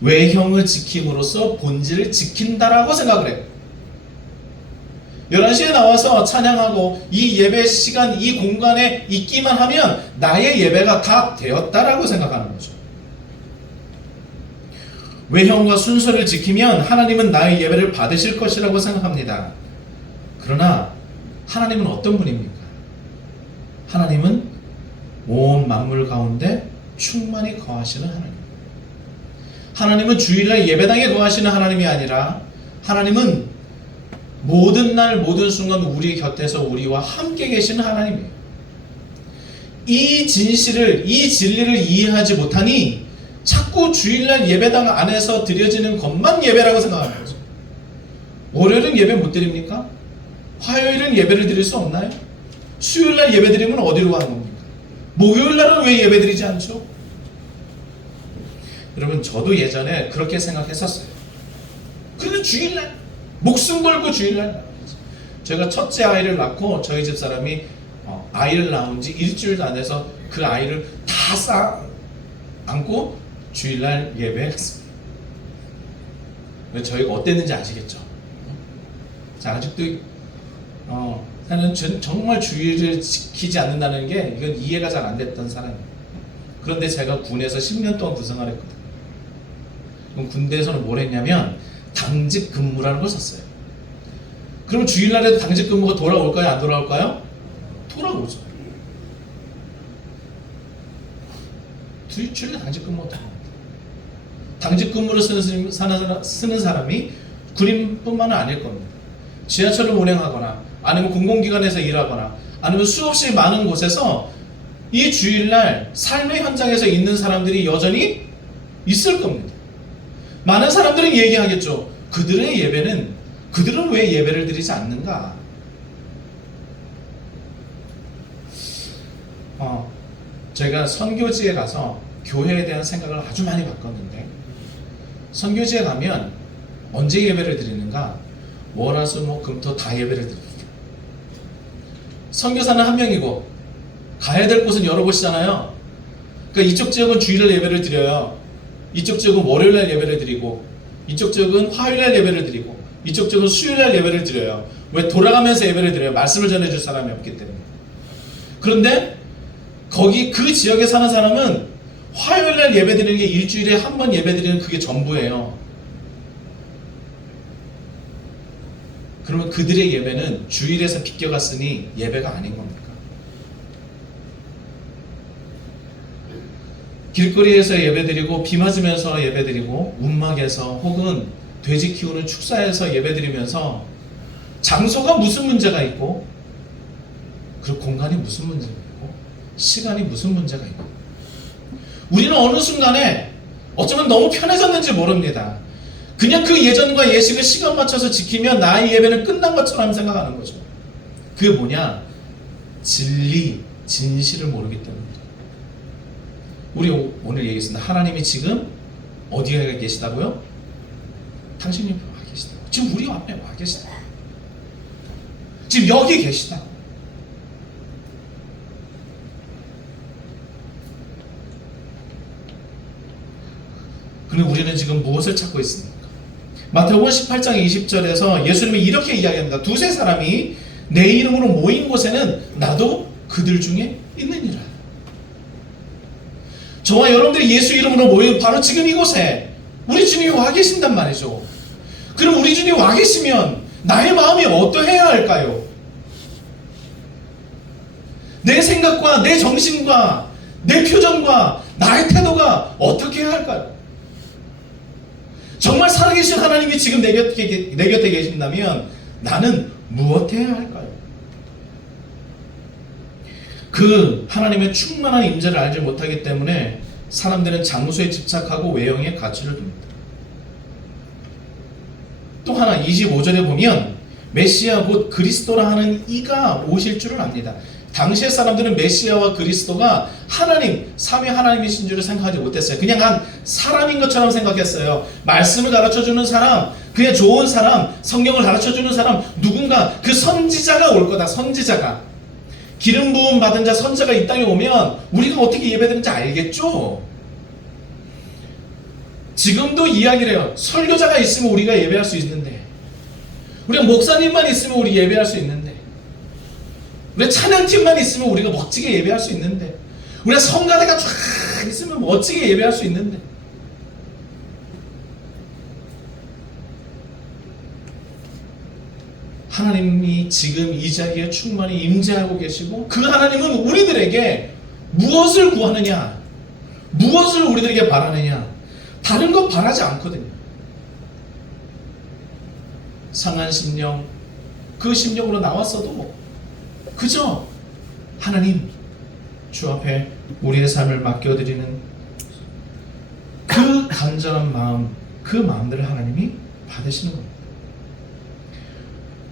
외형을 지킴으로써 본질을 지킨다라고 생각을 해요. 11시에 나와서 찬양하고 이 예배 시간, 이 공간에 있기만 하면 나의 예배가 다 되었다라고 생각하는 거죠. 외형과 순서를 지키면 하나님은 나의 예배를 받으실 것이라고 생각합니다. 그러나 하나님은 어떤 분입니까? 하나님은 온 만물 가운데 충만히 거하시는 하나님. 하나님은 주일날 예배당에 거하시는 하나님이 아니라 하나님은 모든 날 모든 순간 우리 곁에서 우리와 함께 계시는 하나님이에요. 이 진실을, 이 진리를 이해하지 못하니 자꾸 주일날 예배당 안에서 드려지는 것만 예배라고 생각하는 거죠. 월요일은 예배 못 드립니까? 화요일은 예배를 드릴 수 없나요? 수요일날 예배 드리면 어디로 가는 겁니까? 목요일날은 왜 예배 드리지 않죠? 여러분, 저도 예전에 그렇게 생각했었어요. 그래도 주일날 목숨 걸고 주일날 나가야지. 제가 첫째 아이를 낳고 저희 집 사람이 아이를 낳은 지 일주일 안에서 그 아이를 다 싸 안고 주일날 예배했습니다. 저희가 어땠는지 아시겠죠? 자, 아직도 나는 정말 주의를 지키지 않는다는 게 이건 이해가 잘 안 됐던 사람이에요. 그런데 제가 군에서 10년 동안 구생활했거든요. 그럼 군대에서는 뭘 했냐면 당직 근무라는 걸 썼어요. 그럼 주일날에도 당직 근무가 돌아올까요? 안 돌아올까요? 돌아오죠. 주일에 당직 근무가 돌아옵니다. 당직 근무를 쓰는 사람이 군인뿐만은 아닐 겁니다. 지하철을 운행하거나 아니면 공공기관에서 일하거나 아니면 수없이 많은 곳에서 이 주일날 삶의 현장에서 있는 사람들이 여전히 있을 겁니다. 많은 사람들은 얘기하겠죠. 그들의 예배는, 그들은 왜 예배를 드리지 않는가? 제가 선교지에 가서 교회에 대한 생각을 아주 많이 바꿨는데, 선교지에 가면 언제 예배를 드리는가? 월화수목금토 다 예배를 드립니다. 선교사는 한 명이고 가야 될 곳은 여러 곳이잖아요. 그러니까 이쪽 지역은 주일날 예배를 드려요. 이쪽 지역은 월요일날 예배를 드리고, 이쪽 지역은 화요일날 예배를 드리고, 이쪽 지역은 수요일날 예배를 드려요. 왜? 돌아가면서 예배를 드려요. 말씀을 전해줄 사람이 없기 때문에. 그런데 거기 그 지역에 사는 사람은 화요일날 예배 드리는 게 일주일에 한 번 예배 드리는 그게 전부예요. 그러면 그들의 예배는 주일에서 비껴갔으니 예배가 아닌 겁니까? 길거리에서 예배드리고 비 맞으면서 예배드리고 운막에서 혹은 돼지 키우는 축사에서 예배드리면서 장소가 무슨 문제가 있고, 그리고 공간이 무슨 문제가 있고, 시간이 무슨 문제가 있고, 우리는 어느 순간에 어쩌면 너무 편해졌는지 모릅니다. 그냥 그 예전과 예식을 시간 맞춰서 지키면 나의 예배는 끝난 것처럼 생각하는 거죠. 그게 뭐냐? 진리, 진실을 모르기 때문입니다. 우리 오늘 얘기했습니다. 하나님이 지금 어디에 계시다고요? 당신이 와 계시다. 지금 우리 앞에 와 계시다. 지금 여기 계시다. 그럼 우리는 지금 무엇을 찾고 있습니까? 마태복음 18장 20절에서 예수님이 이렇게 이야기합니다. 두세 사람이 내 이름으로 모인 곳에는 나도 그들 중에 있느니라. 저와 여러분들이 예수 이름으로 모인 바로 지금 이곳에 우리 주님이 와 계신단 말이죠. 그럼 우리 주님이 와 계시면 나의 마음이 어떠해야 할까요? 내 생각과 내 정신과 내 표정과 나의 태도가 어떻게 해야 할까요? 정말 살아계신 하나님이 지금 내 곁에 계신다면 나는 무엇 해야 할까요? 그 하나님의 충만한 임재를 알지 못하기 때문에 사람들은 장소에 집착하고 외형에 가치를 둡니다. 또 하나 25절에 보면 메시아 곧 그리스도라 하는 이가 오실 줄을 압니다. 당시의 사람들은 메시아와 그리스도가 하나님, 삼위 하나님이신 줄을 생각하지 못했어요. 그냥 한 사람인 것처럼 생각했어요. 말씀을 가르쳐주는 사람, 그냥 좋은 사람, 성경을 가르쳐주는 사람, 누군가 그 선지자가 올 거다. 선지자가. 기름 부음 받은 자 선지자가 이 땅에 오면 우리가 어떻게 예배드리는지 알겠죠? 지금도 이야기를 해요. 설교자가 있으면 우리가 예배할 수 있는데 우리가 목사님만 있으면 우리 예배할 수 있는데, 우리가 찬양팀만 있으면 우리가 멋지게 예배할 수 있는데, 우리가 성가대가 쫙 있으면 멋지게 예배할 수 있는데, 하나님이 지금 이 자리에 충만히 임재하고 계시고, 그 하나님은 우리들에게 무엇을 구하느냐, 무엇을 우리들에게 바라느냐, 다른 거 바라지 않거든요. 상한 심령, 그 심령으로 나왔어도 그저 하나님 주 앞에 우리의 삶을 맡겨드리는 그 간절한 마음, 그 마음들을 하나님이 받으시는 겁니다.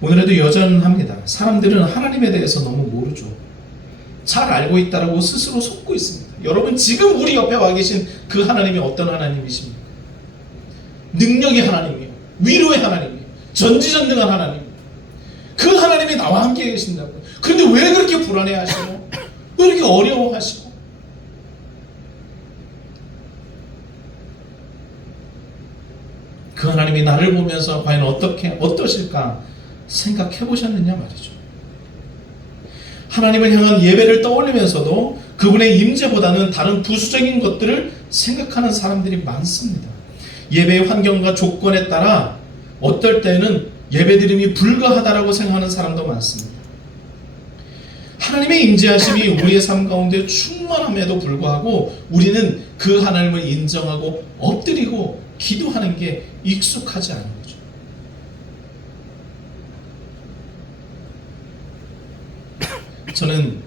오늘에도 여전합니다. 사람들은 하나님에 대해서 너무 모르죠. 잘 알고 있다라고 스스로 속고 있습니다. 여러분, 지금 우리 옆에 와 계신 그 하나님이 어떤 하나님이십니까? 능력의 하나님이에요. 위로의 하나님이에요. 전지전능한 하나님. 그 하나님이 나와 함께 계신다고요. 그런데 왜 그렇게 불안해하시고, 왜 이렇게 어려워하시고? 그 하나님이 나를 보면서 과연 어떠실까 생각해 보셨느냐 말이죠. 하나님을 향한 예배를 떠올리면서도 그분의 임재보다는 다른 부수적인 것들을 생각하는 사람들이 많습니다. 예배의 환경과 조건에 따라 어떨 때는 예배드림이 불가하다라고 생각하는 사람도 많습니다. 하나님의 임재하심이 우리의 삶 가운데 충만함에도 불구하고 우리는 그 하나님을 인정하고 엎드리고 기도하는 게 익숙하지 않은 거죠. 저는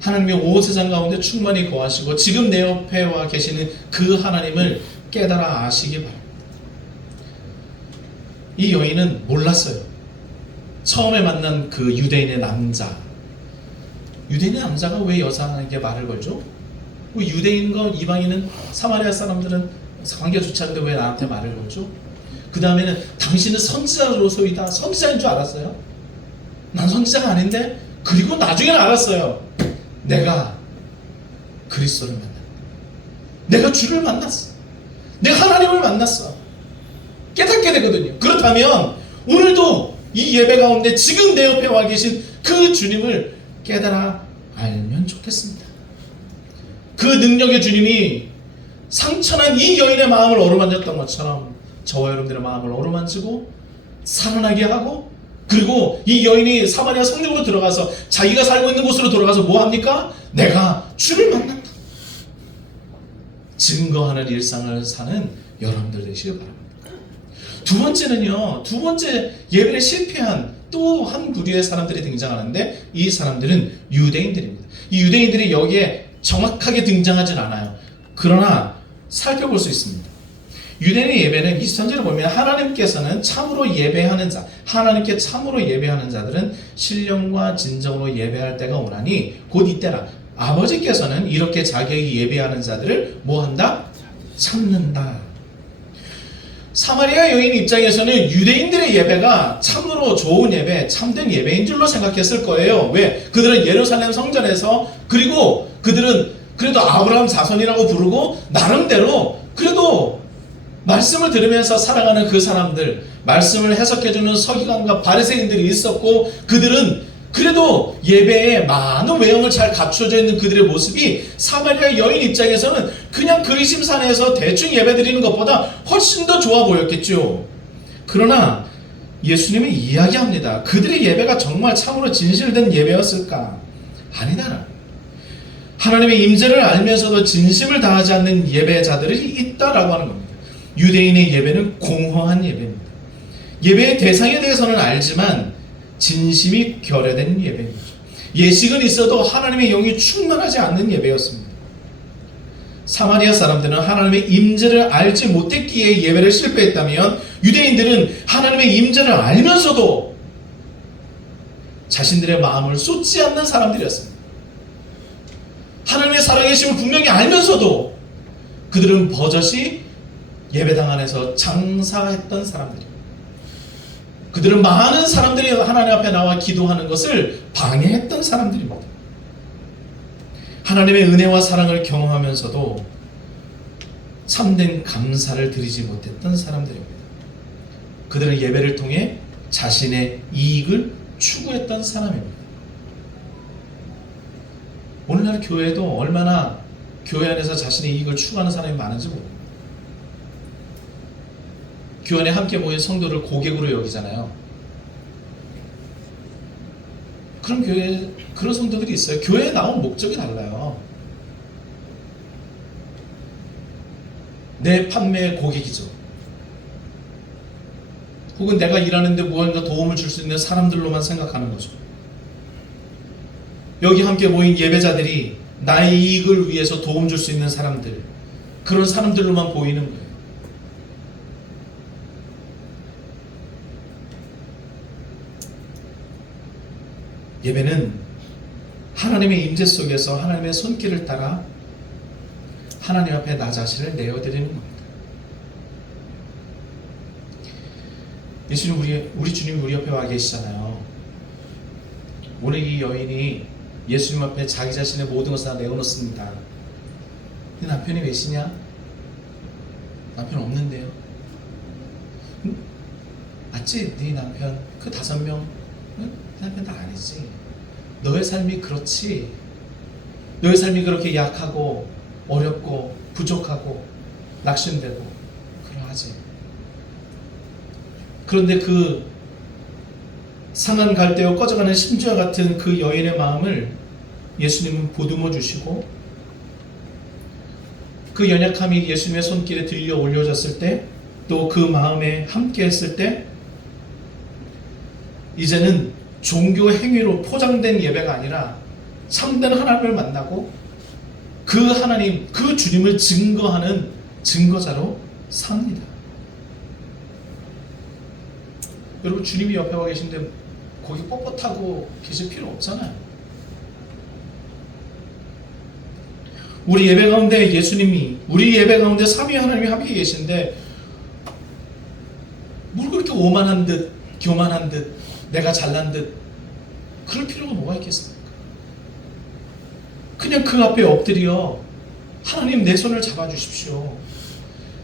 하나님의 오세상 가운데 충만히 거하시고 지금 내 옆에 와 계시는 그 하나님을 깨달아 아시기 바랍니다. 이 여인은 몰랐어요. 처음에 만난 그 유대인의 남자, 유대인의 남자가 왜 여자에게 말을 걸죠? 유대인과 이방인은, 사마리아 사람들은 관계가 좋지 않은데 왜 나한테 말을 걸죠? 그 다음에는 당신은 선지자로서이다. 선지자인 줄 알았어요? 난 선지자가 아닌데? 그리고 나중에는 알았어요. 내가 그리스도를 만났다. 내가 주를 만났어. 내가 하나님을 만났어. 깨닫게 되거든요. 그렇다면 오늘도 이 예배 가운데 지금 내 옆에 와 계신 그 주님을 깨달아 알면 좋겠습니다. 그 능력의 주님이 상처난 이 여인의 마음을 어루만졌던 것처럼 저와 여러분들의 마음을 어루만지고 살아나게 하고, 그리고 이 여인이 사마리아 성령으로 들어가서 자기가 살고 있는 곳으로 돌아가서 뭐 합니까? 내가 주를 만났다. 증거하는 일상을 사는 여러분들 되시길 바랍니다. 두 번째는요, 두 번째 예배를 실패한 또 한 부류의 사람들이 등장하는데, 이 사람들은 유대인들입니다. 이 유대인들이 여기에 정확하게 등장하진 않아요. 그러나 살펴볼 수 있습니다. 유대인의 예배는 23절을 보면 하나님께서는 참으로 예배하는 자, 하나님께 참으로 예배하는 자들은 신령과 진정으로 예배할 때가 오나니 곧 이때라. 아버지께서는 이렇게 자기에게 예배하는 자들을 뭐한다? 참는다. 사마리아 여인 입장에서는 유대인들의 예배가 참으로 좋은 예배, 참된 예배인 줄로 생각했을 거예요. 왜? 그들은 예루살렘 성전에서, 그리고 그들은 그래도 아브라함 자손이라고 부르고 나름대로 그래도 말씀을 들으면서 살아가는 그 사람들, 말씀을 해석해주는 서기관과 바리새인들이 있었고, 그들은 그래도 예배에 많은 외형을 잘 갖춰져 있는 그들의 모습이 사마리아 여인 입장에서는 그냥 그리심산에서 대충 예배드리는 것보다 훨씬 더 좋아 보였겠죠. 그러나 예수님은 이야기합니다. 그들의 예배가 정말 참으로 진실된 예배였을까? 아니다. 하나님의 임재를 알면서도 진심을 다하지 않는 예배자들이 있다라고 하는 겁니다. 유대인의 예배는 공허한 예배입니다. 예배의 대상에 대해서는 알지만 진심이 결여된 예배입니다. 예식은 있어도 하나님의 영이 충만하지 않는 예배였습니다. 사마리아 사람들은 하나님의 임재를 알지 못했기에 예배를 실패했다면, 유대인들은 하나님의 임재를 알면서도 자신들의 마음을 쏟지 않는 사람들이었습니다. 하나님의 살아계심을 분명히 알면서도 그들은 버젓이 예배당 안에서 장사했던 사람들입니다. 그들은 많은 사람들이 하나님 앞에 나와 기도하는 것을 방해했던 사람들입니다. 하나님의 은혜와 사랑을 경험하면서도 참된 감사를 드리지 못했던 사람들입니다. 그들은 예배를 통해 자신의 이익을 추구했던 사람입니다. 오늘날 교회도 얼마나 교회 안에서 자신의 이익을 추구하는 사람이 많은지 모릅니다. 교회 안에 함께 모인 성도를 고객으로 여기잖아요. 그런 교회, 그런 성도들이 있어요. 교회에 나온 목적이 달라요. 내 판매의 고객이죠. 혹은 내가 일하는데 무언가 도움을 줄 수 있는 사람들로만 생각하는 거죠. 여기 함께 모인 예배자들이 나의 이익을 위해서 도움 줄 수 있는 사람들, 그런 사람들로만 보이는 거예요. 예배는 하나님의 임재 속에서 하나님의 손길을 따라 하나님 앞에 나 자신을 내어드리는 겁니다. 예수님, 우리 주님이 우리 옆에 와 계시잖아요. 오늘 이 여인이 예수님 앞에 자기 자신의 모든 것을 다 내어놓습니다. 네 남편이 몇이냐? 남편 없는데요. 응? 맞지? 네 남편 그 5명 응? 네 남편 다 아니지. 너의 삶이 그렇지. 너의 삶이 그렇게 약하고 어렵고 부족하고 낙심되고 그러하지. 그런데 그 상한 갈대와 꺼져가는 심지와 같은 그 여인의 마음을 예수님은 보듬어 주시고, 그 연약함이 예수님의 손길에 들려 올려졌을 때, 또 그 마음에 함께 했을 때, 이제는 종교 행위로 포장된 예배가 아니라 참된 하나님을 만나고 그 하나님, 그 주님을 증거하는 증거자로 삽니다. 여러분, 주님이 옆에 와 계신데 거기 뻣뻣하고 계실 필요 없잖아요. 우리 예배 가운데 예수님이, 우리 예배 가운데 삼위 하나님이 함께 계신데 뭘 그렇게 오만한 듯, 교만한 듯, 내가 잘난 듯 그럴 필요가 뭐가 있겠습니까? 그냥 그 앞에 엎드려 하나님 내 손을 잡아주십시오.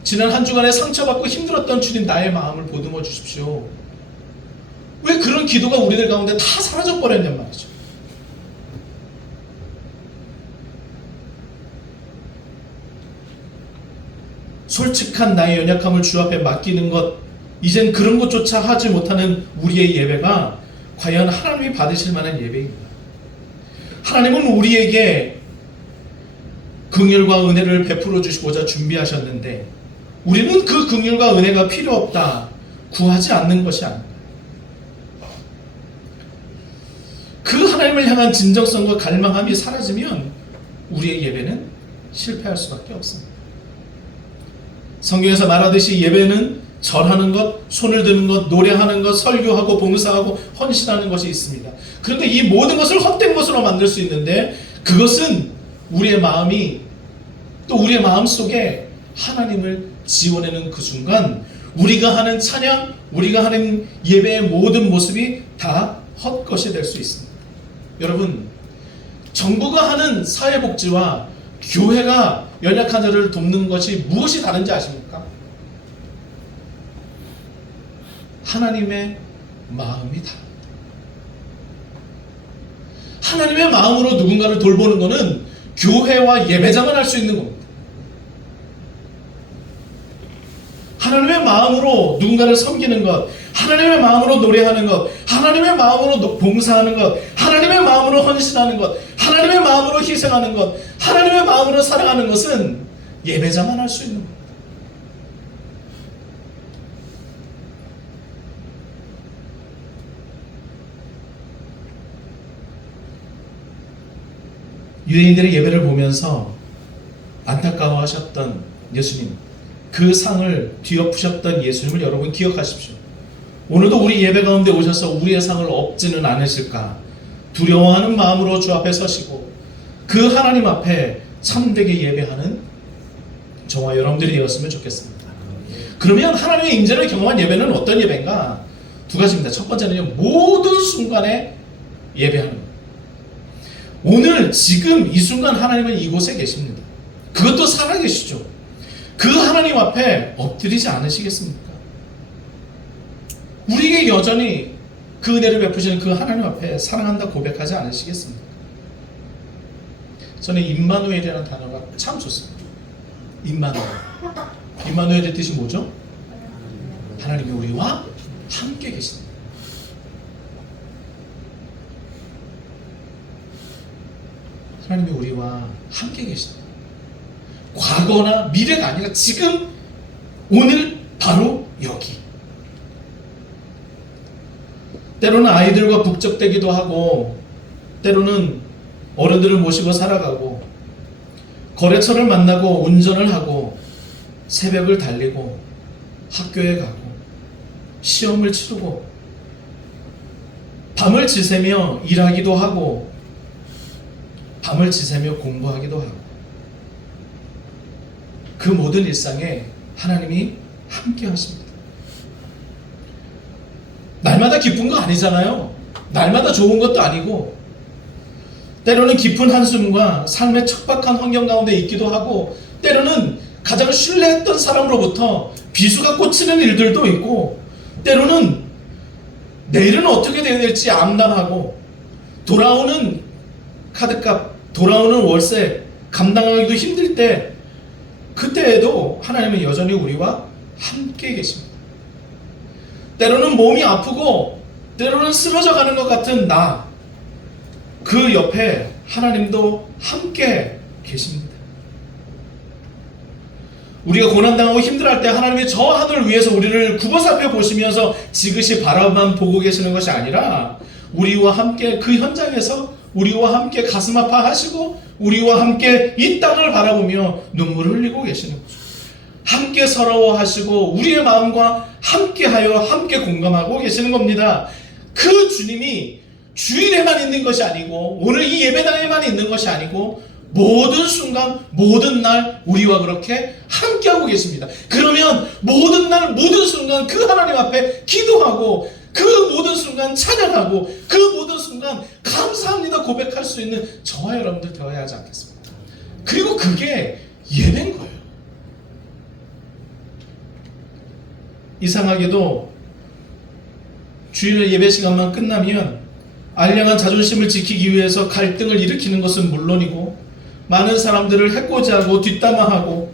지난 한 주간에 상처받고 힘들었던 주님 나의 마음을 보듬어 주십시오. 왜 그런 기도가 우리들 가운데 다 사라져 버렸냔 말이죠. 솔직한 나의 연약함을 주 앞에 맡기는 것, 이젠 그런 것조차 하지 못하는 우리의 예배가 과연 하나님이 받으실 만한 예배인가? 하나님은 우리에게 긍휼과 은혜를 베풀어 주시고자 준비하셨는데 우리는 그 긍휼과 은혜가 필요 없다, 구하지 않는 것이 아닌가? 그 하나님을 향한 진정성과 갈망함이 사라지면 우리의 예배는 실패할 수밖에 없습니다. 성경에서 말하듯이 예배는 절하는 것, 손을 드는 것, 노래하는 것, 설교하고 봉사하고 헌신하는 것이 있습니다. 그런데 이 모든 것을 헛된 것으로 만들 수 있는데 그것은 우리의 마음이, 또 우리의 마음 속에 하나님을 지워내는 그 순간 우리가 하는 찬양, 우리가 하는 예배의 모든 모습이 다 헛것이 될 수 있습니다. 여러분, 정부가 하는 사회복지와 교회가 연약한 자를 돕는 것이 무엇이 다른지 아십니까? 하나님의 마음이 다릅니다. 하나님의 마음으로 누군가를 돌보는 것은 교회와 예배자만 할 수 있는 겁니다. 하나님의 마음으로 누군가를 섬기는 것, 하나님의 마음으로 노래하는 것, 하나님의 마음으로 봉사하는 것, 하나님의 마음으로 헌신하는 것, 하나님의 마음으로 희생하는 것, 하나님의 마음으로 사랑하는 것은 예배자만 할 수 있는 겁니다. 유대인들의 예배를 보면서 안타까워하셨던 예수님, 그 상을 뒤엎으셨던 예수님을 여러분 기억하십시오. 오늘도 우리 예배 가운데 오셔서 우리의 상을 엎지는 않으실까 두려워하는 마음으로 주 앞에 서시고 그 하나님 앞에 참되게 예배하는 저와 여러분들이 되었으면 좋겠습니다. 그러면 하나님의 임재를 경험한 예배는 어떤 예배인가? 두 가지입니다. 첫 번째는요, 모든 순간에 예배하는 것. 오늘 지금 이 순간 하나님은 이곳에 계십니다. 그것도 살아계시죠. 그 하나님 앞에 엎드리지 않으시겠습니까? 우리에게 여전히 그 은혜를 베푸시는 그 하나님 앞에 사랑한다 고백하지 않으시겠습니까? 저는 임마누엘이라는 단어가 참 좋습니다. 임마누엘. 임마누엘의 뜻이 뭐죠? 하나님이 우리와 함께 계신다. 하나님이 우리와 함께 계신다. 과거나 미래가 아니라 지금, 오늘, 바로 여기. 때로는 아이들과 북적대기도 하고, 때로는 어른들을 모시고 살아가고, 거래처를 만나고 운전을 하고, 새벽을 달리고, 학교에 가고, 시험을 치르고, 밤을 지새며 일하기도 하고, 밤을 지새며 공부하기도 하고, 그 모든 일상에 하나님이 함께 하십니다. 날마다 기쁜 거 아니잖아요. 날마다 좋은 것도 아니고, 때로는 깊은 한숨과 삶의 척박한 환경 가운데 있기도 하고, 때로는 가장 신뢰했던 사람으로부터 비수가 꽂히는 일들도 있고, 때로는 내일은 어떻게 되어야 될지 암담하고, 돌아오는 카드값, 돌아오는 월세 감당하기도 힘들 때, 그때에도 하나님은 여전히 우리와 함께 계십니다. 때로는 몸이 아프고 때로는 쓰러져 가는 것 같은 나, 그 옆에 하나님도 함께 계십니다. 우리가 고난당하고 힘들어할 때 하나님이 저 하늘 위에서 우리를 굽어살펴 보시면서 지그시 바라만 보고 계시는 것이 아니라, 우리와 함께 그 현장에서 우리와 함께 가슴 아파하시고 우리와 함께 이 땅을 바라보며 눈물을 흘리고 계시는 거죠. 함께 서러워하시고 우리의 마음과 함께하여 함께 공감하고 계시는 겁니다. 그 주님이 주일에만 있는 것이 아니고, 오늘 이 예배당에만 있는 것이 아니고, 모든 순간 모든 날 우리와 그렇게 함께하고 계십니다. 그러면 모든 날 모든 순간 그 하나님 앞에 기도하고, 그 모든 순간 찬양하고, 그 모든 순간 감사합니다 고백할 수 있는 저와 여러분들 되어야 하지 않겠습니까? 그리고 그게 예배인 거예요. 이상하게도 주일 예배 시간만 끝나면 알량한 자존심을 지키기 위해서 갈등을 일으키는 것은 물론이고, 많은 사람들을 해코지하고 뒷담화하고,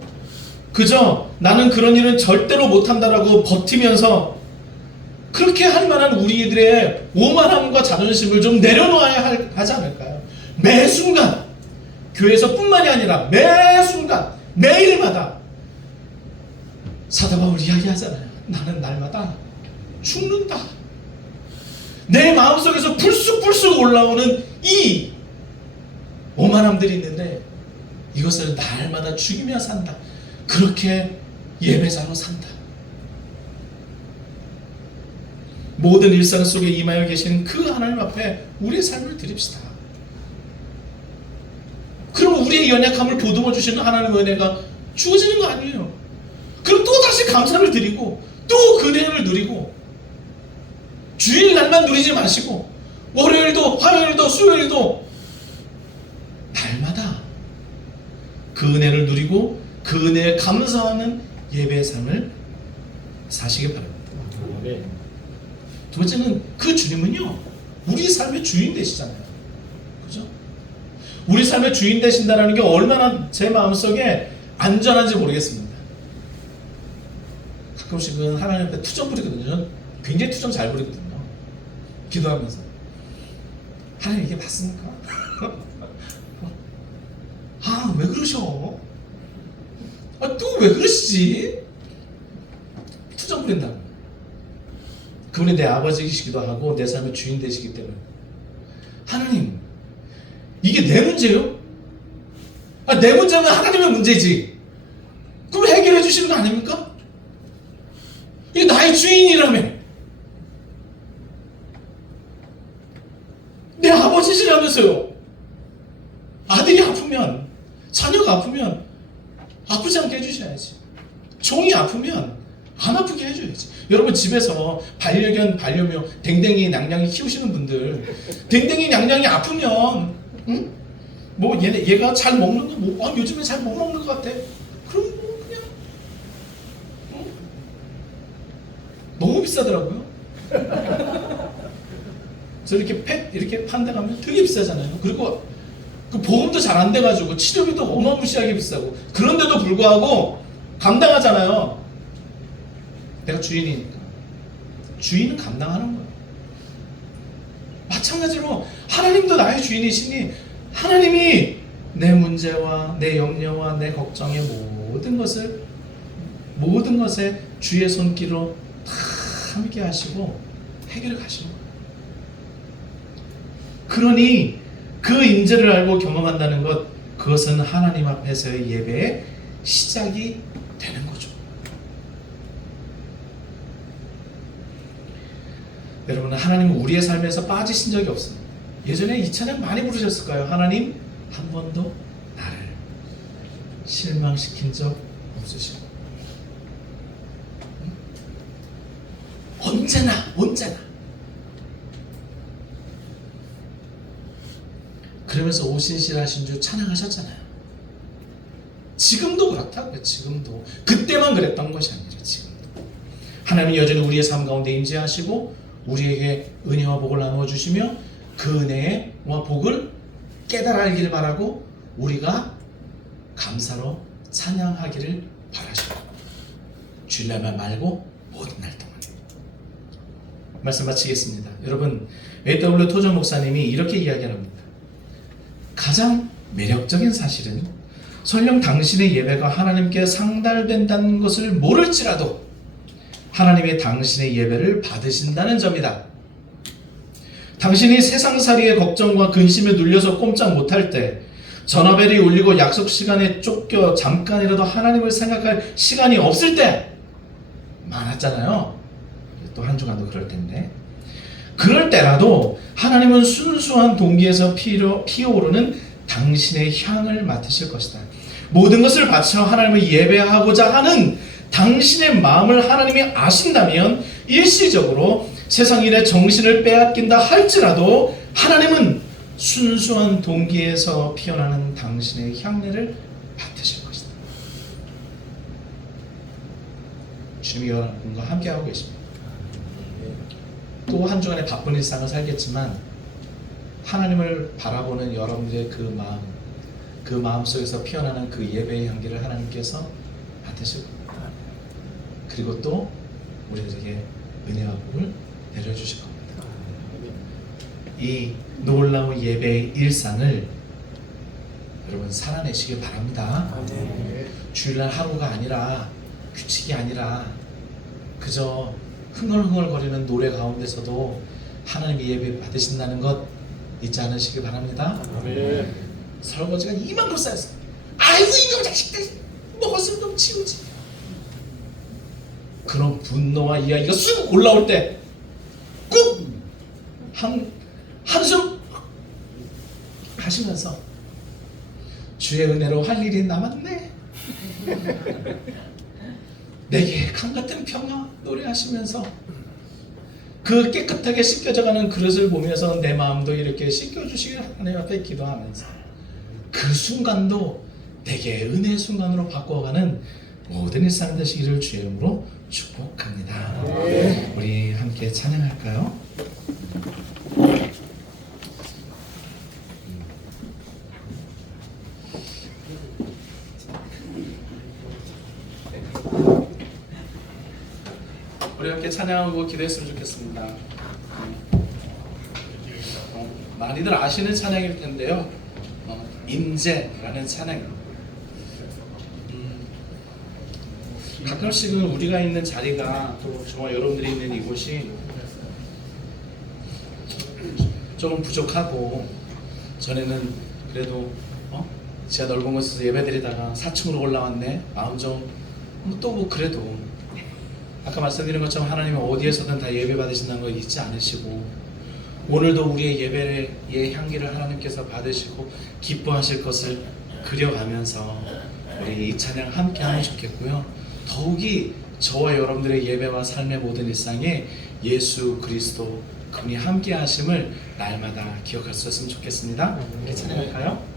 그저 나는 그런 일은 절대로 못한다라고 버티면서, 그렇게 할 만한 우리들의 오만함과 자존심을 좀 내려놓아야 하지 않을까요? 매 순간, 교회에서 뿐만이 아니라 매 순간, 매일마다 사도 바울이 이야기하잖아요. 나는 날마다 죽는다. 내 마음속에서 불쑥불쑥 올라오는 이 오만함들이 있는데, 이것을 날마다 죽이며 산다. 그렇게 예배자로 산다. 모든 일상 속에 임하여 계신 그 하나님 앞에 우리의 삶을 드립시다. 그럼 우리의 연약함을 보듬어 주시는 하나님의 은혜가 주어지는 거 아니에요. 그럼 또 다시 감사를 드리고, 또 그 은혜를 누리고, 주일날만 누리지 마시고 월요일도 화요일도 수요일도 날마다 그 은혜를 누리고 그 은혜에 감사하는 예배의 삶을 사시기 바랍니다. 네. 두 번째는, 그 주님은요 우리 삶의 주인 되시잖아요. 그죠? 우리 삶의 주인 되신다는 게 얼마나 제 마음속에 안전한지 모르겠습니다. 가끔씩은 하나님 앞에 투정 부리거든요. 저는 굉장히 투정 잘 부리거든요. 기도하면서 하나님 이게 맞습니까? 아, 왜 그러셔? 아, 또 왜 그러시지? 투정 부린다. 그분이 내 아버지이시기도 하고 내 삶의 주인 되시기 때문에, 하나님 이게 내 문제요? 아, 내 문제는 하나님의 문제지. 그럼 해결해 주시는 거 아닙니까? 이게 나의 주인이라며, 내 아버지시라면서요. 아들이 아프면, 자녀가 아프면 아프지 않게 해주셔야지. 종이 아프면 안 아프게 해줘야지. 여러분 집에서 반려견, 반려묘, 댕댕이, 냥냥이 키우시는 분들, 댕댕이, 냥냥이 아프면, 응? 뭐 얘가 잘 먹는 거, 뭐 요즘에 잘 못 먹는 것 같아. 그럼 뭐 그냥, 응? 너무 비싸더라고요. 그래서 이렇게 판대 가면 되게 비싸잖아요. 그리고 그 보험도 잘 안 돼가지고 치료비도 어마무시하게 비싸고, 그런데도 불구하고 감당하잖아요. 내가 주인이니까. 주인은 감당하는 거예요. 마찬가지로 하나님도 나의 주인이시니 하나님이 내 문제와 내 염려와 내 걱정의 모든 것에 주의 손길로 다 함께 하시고 해결해 가시는 거예요. 그러니 그 임재를 알고 경험한다는 것, 그것은 하나님 앞에서의 예배의 시작이 되는 거죠. 여러분, 하나님은 우리의 삶에서 빠지신 적이 없습니다. 예전에 이 찬양 많이 부르셨을까요? 하나님 한 번도 나를 실망시킨 적 없으시고, 언제나 그러면서 오신실하신 주 찬양하셨잖아요. 지금도 그렇다고요. 지금도. 그때만 그랬던 것이 아니라 지금도. 하나님이 여전히 우리의 삶 가운데 임재하시고 우리에게 은혜와 복을 나누어 주시며 그 은혜와 복을 깨달아 알기를 바라고 우리가 감사로 찬양하기를 바라시고, 주일날만 말고 모든 날 동안. 말씀 마치겠습니다. 여러분, A.W. 토저 목사님이 이렇게 이야기합니다. 가장 매력적인 사실은 설령 당신의 예배가 하나님께 상달된다는 것을 모를지라도 하나님이 당신의 예배를 받으신다는 점이다. 당신이 세상살이의 걱정과 근심에 눌려서 꼼짝 못할 때, 전화벨이 울리고 약속 시간에 쫓겨 잠깐이라도 하나님을 생각할 시간이 없을 때 많았잖아요. 또 한 주간도 그럴 텐데, 그럴 때라도 하나님은 순수한 동기에서 피어오르는 당신의 향을 맡으실 것이다. 모든 것을 바쳐 하나님을 예배하고자 하는 당신의 마음을 하나님이 아신다면 일시적으로 세상 일에 정신을 빼앗긴다 할지라도 하나님은 순수한 동기에서 피어나는 당신의 향내를 맡으실 것이다. 주님이 여러분과 함께하고 계십니다. 또 한 주간의 바쁜 일상을 살겠지만 하나님을 바라보는 여러분들의 그 마음 속에서 피어나는 그 예배의 향기를 하나님께서 맡으실 겁니다. 그리고 또 우리들에게 은혜와 복을 내려주실 겁니다. 이 놀라운 예배의 일상을 여러분 살아내시길 바랍니다. 주일날 하루가 아니라, 규칙이 아니라 그저 흥얼흥얼거리는 노래 가운데서도 하나님의 예배 받으신다는 것 잊지 않으시기 바랍니다. 아멘. 설거지가 이만큼 쌓였어. 아이고 이놈 자식들, 먹었으면 좀 치우지. 그런 분노와 이야기가 쑥 올라올 때 꾹 한숨 하시면서 주의 은혜로 할 일이 남았네, 내게 강같은 평화 노래하시면서 그 깨끗하게 씻겨져가는 그릇을 보면서 내 마음도 이렇게 씻겨주시길 하나님 앞에 기도하면서 그 순간도 내게 은혜의 순간으로 바꿔가는 모든 일상 되시기를 주의 이름으로 축복합니다. 우리 함께 찬양할까요? 우리 함께 찬양하고 기도했으면 좋겠습니다. 많이들 아시는 찬양일 텐데요. 임재라는 찬양입니다. 가끔씩은 우리가 있는 자리가, 또 저와 여러분들이 있는 이곳이 조금 부족하고, 전에는 그래도 지하 넓은 곳에서 예배드리다가 4층으로 올라왔네, 마음 좀 또 뭐 그래도, 아까 말씀드린 것처럼 하나님은 어디에서든 다 예배 받으신다는 걸 잊지 않으시고, 오늘도 우리의 예배의 향기를 하나님께서 받으시고 기뻐하실 것을 그려가면서 우리 이 찬양 함께 하면 좋겠고요. 더욱이 저와 여러분들의 예배와 삶의 모든 일상에 예수 그리스도 그분이 함께 하심을 날마다 기억할 수 있으면 좋겠습니다. 우리 찬양할까요?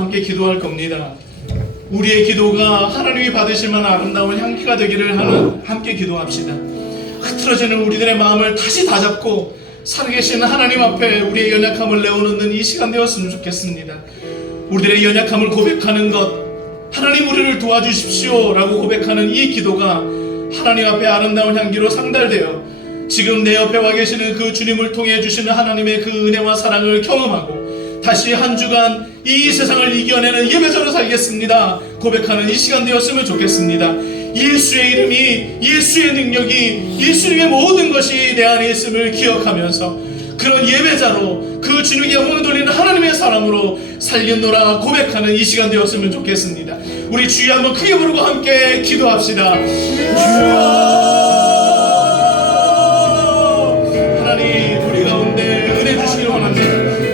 함께 기도할 겁니다. 우리의 기도가 하나님이 받으실 만한 아름다운 향기가 되기를 함께 기도합시다. 흐트러지는 우리들의 마음을 다시 다잡고 살아계신 하나님 앞에 우리의 연약함을 내어놓는 이 시간 되었으면 좋겠습니다. 우리들의 연약함을 고백하는 것, 하나님 우리를 도와주십시오 라고 고백하는 이 기도가 하나님 앞에 아름다운 향기로 상달되어 지금 내 옆에 와 계시는 그 주님을 통해 주시는 하나님의 그 은혜와 사랑을 경험하고 다시 한 주간 이 세상을 이겨내는 예배자로 살겠습니다 고백하는 이 시간 되었으면 좋겠습니다. 예수의 이름이, 예수의 능력이, 예수님의 모든 것이 내 안에 있음을 기억하면서 그런 예배자로 그 주님께 영광을 돌리는 하나님의 사람으로 살겠노라 고백하는 이 시간 되었으면 좋겠습니다. 우리 주여 한번 크게 부르고 함께 기도합시다. 주여, 하나님 우리 가운데 은혜 주시기 원합니다.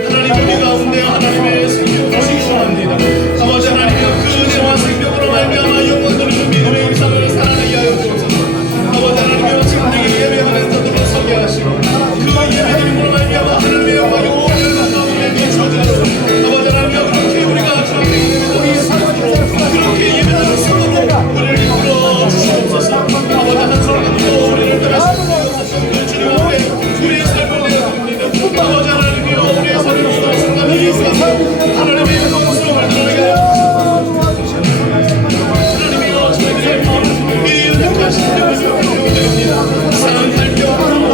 하나님 우리 가운데 하나님의 생명 주시기 원합니다. 아버지 하나님의 그 은혜와 생명으로 말미암아 영광 돌리는 믿음의 일상을 살아나게 하여 주옵소서. 아버지 하나님의 지금까지 예배하는 자들을 서게 하시고 그 예배드림으로 말미암아 하나님의 영광이 오늘 가까움에 비춰지도록 아버지 하나님의 그렇게 우리가 그렇게 예배하는 성도로 우리를 이끌어 주시옵소서. 아버지 한 사람도 우리를 떠나시옵소서. 그 주님 앞에 우리의 삶을 내어드립니다. 아버지 하나님이여 우리의 삶을 순간에 예수하며 하나님의 영광스러움을 드러내게 하여 하나님이여 저희들의 마음을 이 연약한 심령을 드립니다. 사랑은 달며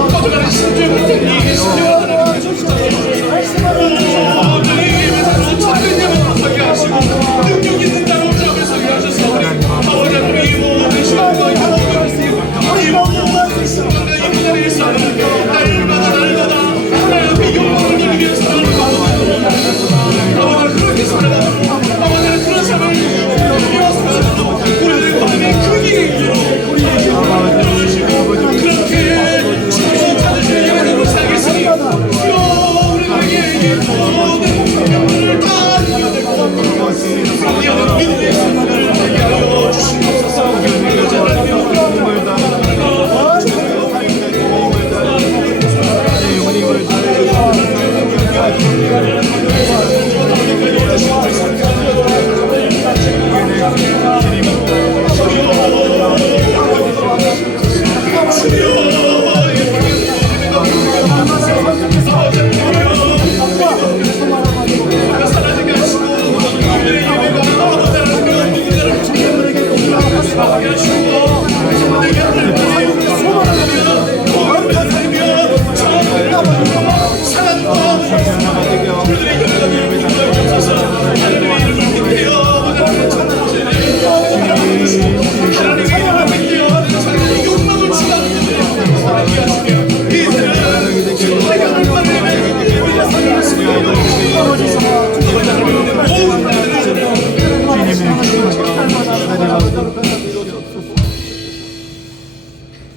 꺼져가는 심줄 같은 이 계신dewa 하나님께 주옵소서. 너희 예배자로 참된 예배로 서게 하시고 능력 있는 자로 주 앞에 서게 하셔서 아버지 하나님 이 모든 시간과 이 모든 순간과 이 모든 일상을 날마다 하나님 앞에 영광을 돌리며 살아가는 아버지 그렇게 살아가는 아버지 그런 삶을 이어서 우리들의 마음의 크기에 이르러 들어주시고 그렇게 주님 찾으시는 예배자로 살겠으니 주여 우리들에게 이 모든 영광을 다 이겨내고 승리하는 믿음의 삶을 되게 하여 주시옵소서. 아버지 하나님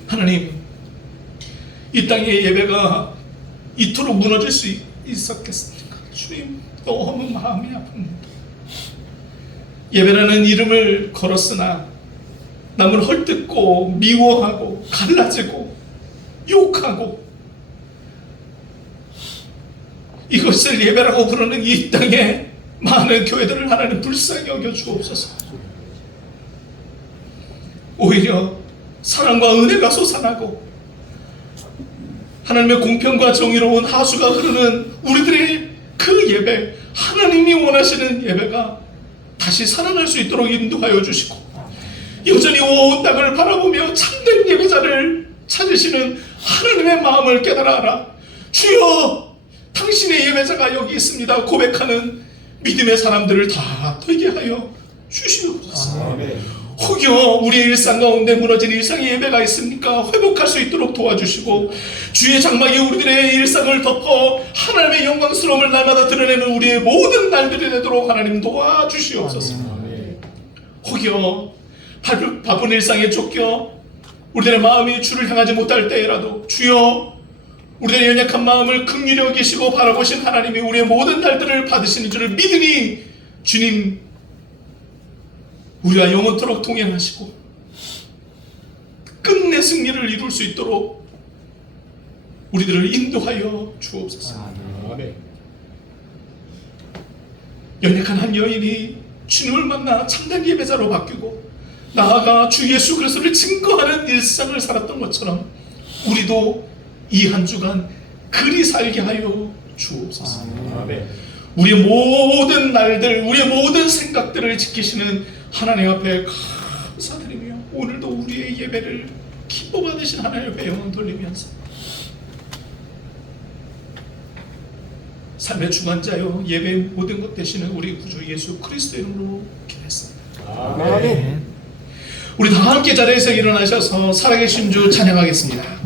하나님, 이 땅의 예배가 이토록 무너질 수 있었겠습니까? 주님, 너무 마음이 아픕니다. 예배라는 이름을 걸었으나 남을 헐뜯고 미워하고 갈라지고 욕하고 이것을 예배라고 부르는 이 땅에 많은 교회들을 하나님 불쌍히 여겨 주옵소서. 오히려 사랑과 은혜가 솟아나고 하나님의 공평과 정의로운 하수가 흐르는 우리들의 그 예배, 하나님이 원하시는 예배가 다시 살아날 수 있도록 인도하여 주시고 여전히 온 땅을 바라보며 참된 예배자를 찾으시는 하나님의 마음을 깨달아라. 주여, 당신의 예배자가 여기 있습니다 고백하는 믿음의 사람들을 다 되게 하여 주시옵소서. 혹여 우리의 일상 가운데 무너진 일상의 예배가 있습니까? 회복할 수 있도록 도와주시고 주의 장막이 우리들의 일상을 덮어 하나님의 영광스러움을 날마다 드러내는 우리의 모든 날들이 되도록 하나님 도와주시옵소서. 혹여 바쁜 일상에 쫓겨 우리들의 마음이 주를 향하지 못할 때라도 주여 우리들의 연약한 마음을 긍휼히 여기시고 바라보신 하나님이 우리의 모든 날들을 받으시는 줄을 믿으니 주님 우리가 영원토록 동행하시고 끝내 승리를 이룰 수 있도록 우리들을 인도하여 주옵소서. 연약한 한 여인이 주님을 만나 참된 예배자로 바뀌고 나아가 주 예수 그리스도를 증거하는 일상을 살았던 것처럼 우리도 이 한 주간 그리 살게 하여 주옵소서. 우리의 모든 날들, 우리의 모든 생각들을 지키시는 하나님 앞에 감사드리며 오늘도 우리의 예배를 기뻐 받으신 하나님 앞에 영광 돌리면서 삶의 주관자요 예배의 모든 것 되시는 우리 구주 예수 그리스도 이름으로 기도했습니다. 아멘. 우리 다 함께 자리에서 일어나셔서 살아계신 주 찬양하겠습니다.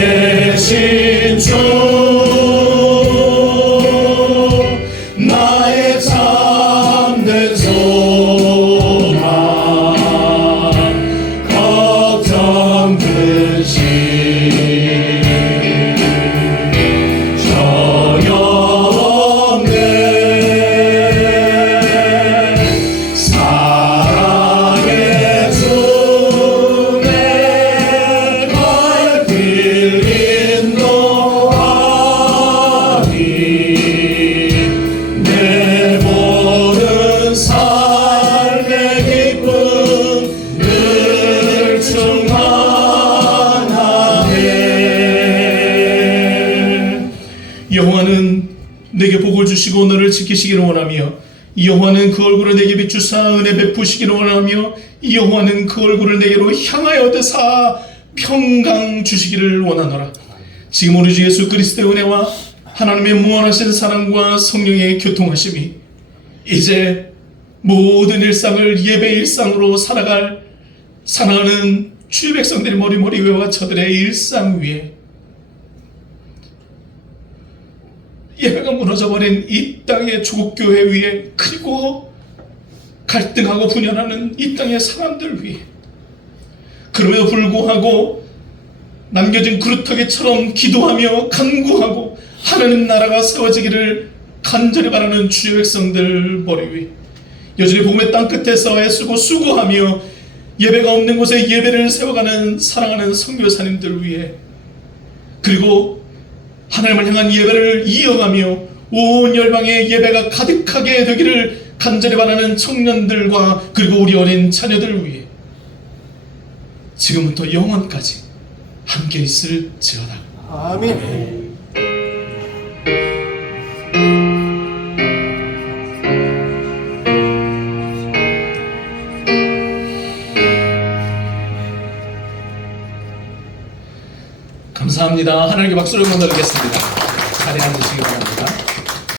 살아계신 주 나의 참된 소망 걱정 근심 전혀 없네 사랑의 주 내 발길 인도하니 내 모든 삶의 기쁨 늘 충만하네. 여호와는 내게 복을 주시고 너를 지키시기를 원하며 여호와는 그 얼굴을 내게 비추사 은혜 베푸시기를 원하며 여호와는 그 얼굴을 내게로 향하여 드사 평강 주시기를 원하노라. 지금 우리 주 예수 그리스도의 은혜와 하나님의 무한하신 사랑과 성령의 교통하심이 이제 모든 일상을 예배 일상으로 살아가는 주의 백성들의 머리 위와 저들의 일상 위에 예배가 무너져버린 이 땅의 조국교회 위에 그리고 갈등하고 분열하는 이 땅의 사람들 위에 그럼에도 불구하고 남겨진 그루터기처럼 기도하며 간구하고 하나님 나라가 세워지기를 간절히 바라는 주의 백성들 머리 위에 여전히 복음의 땅끝에서 애쓰고 수고하며 예배가 없는 곳에 예배를 세워가는 사랑하는 선교사님들 위에 그리고 하나님을 향한 예배를 이어가며 온 열방의 예배가 가득하게 되기를 간절히 바라는 청년들과 그리고 우리 어린 자녀들 위해 지금부터 영원까지 함께 있을지어다. 아멘. 감사합니다. 하나님께 박수를 보내드리겠습니다. 자리에 앉으시기 바랍니다.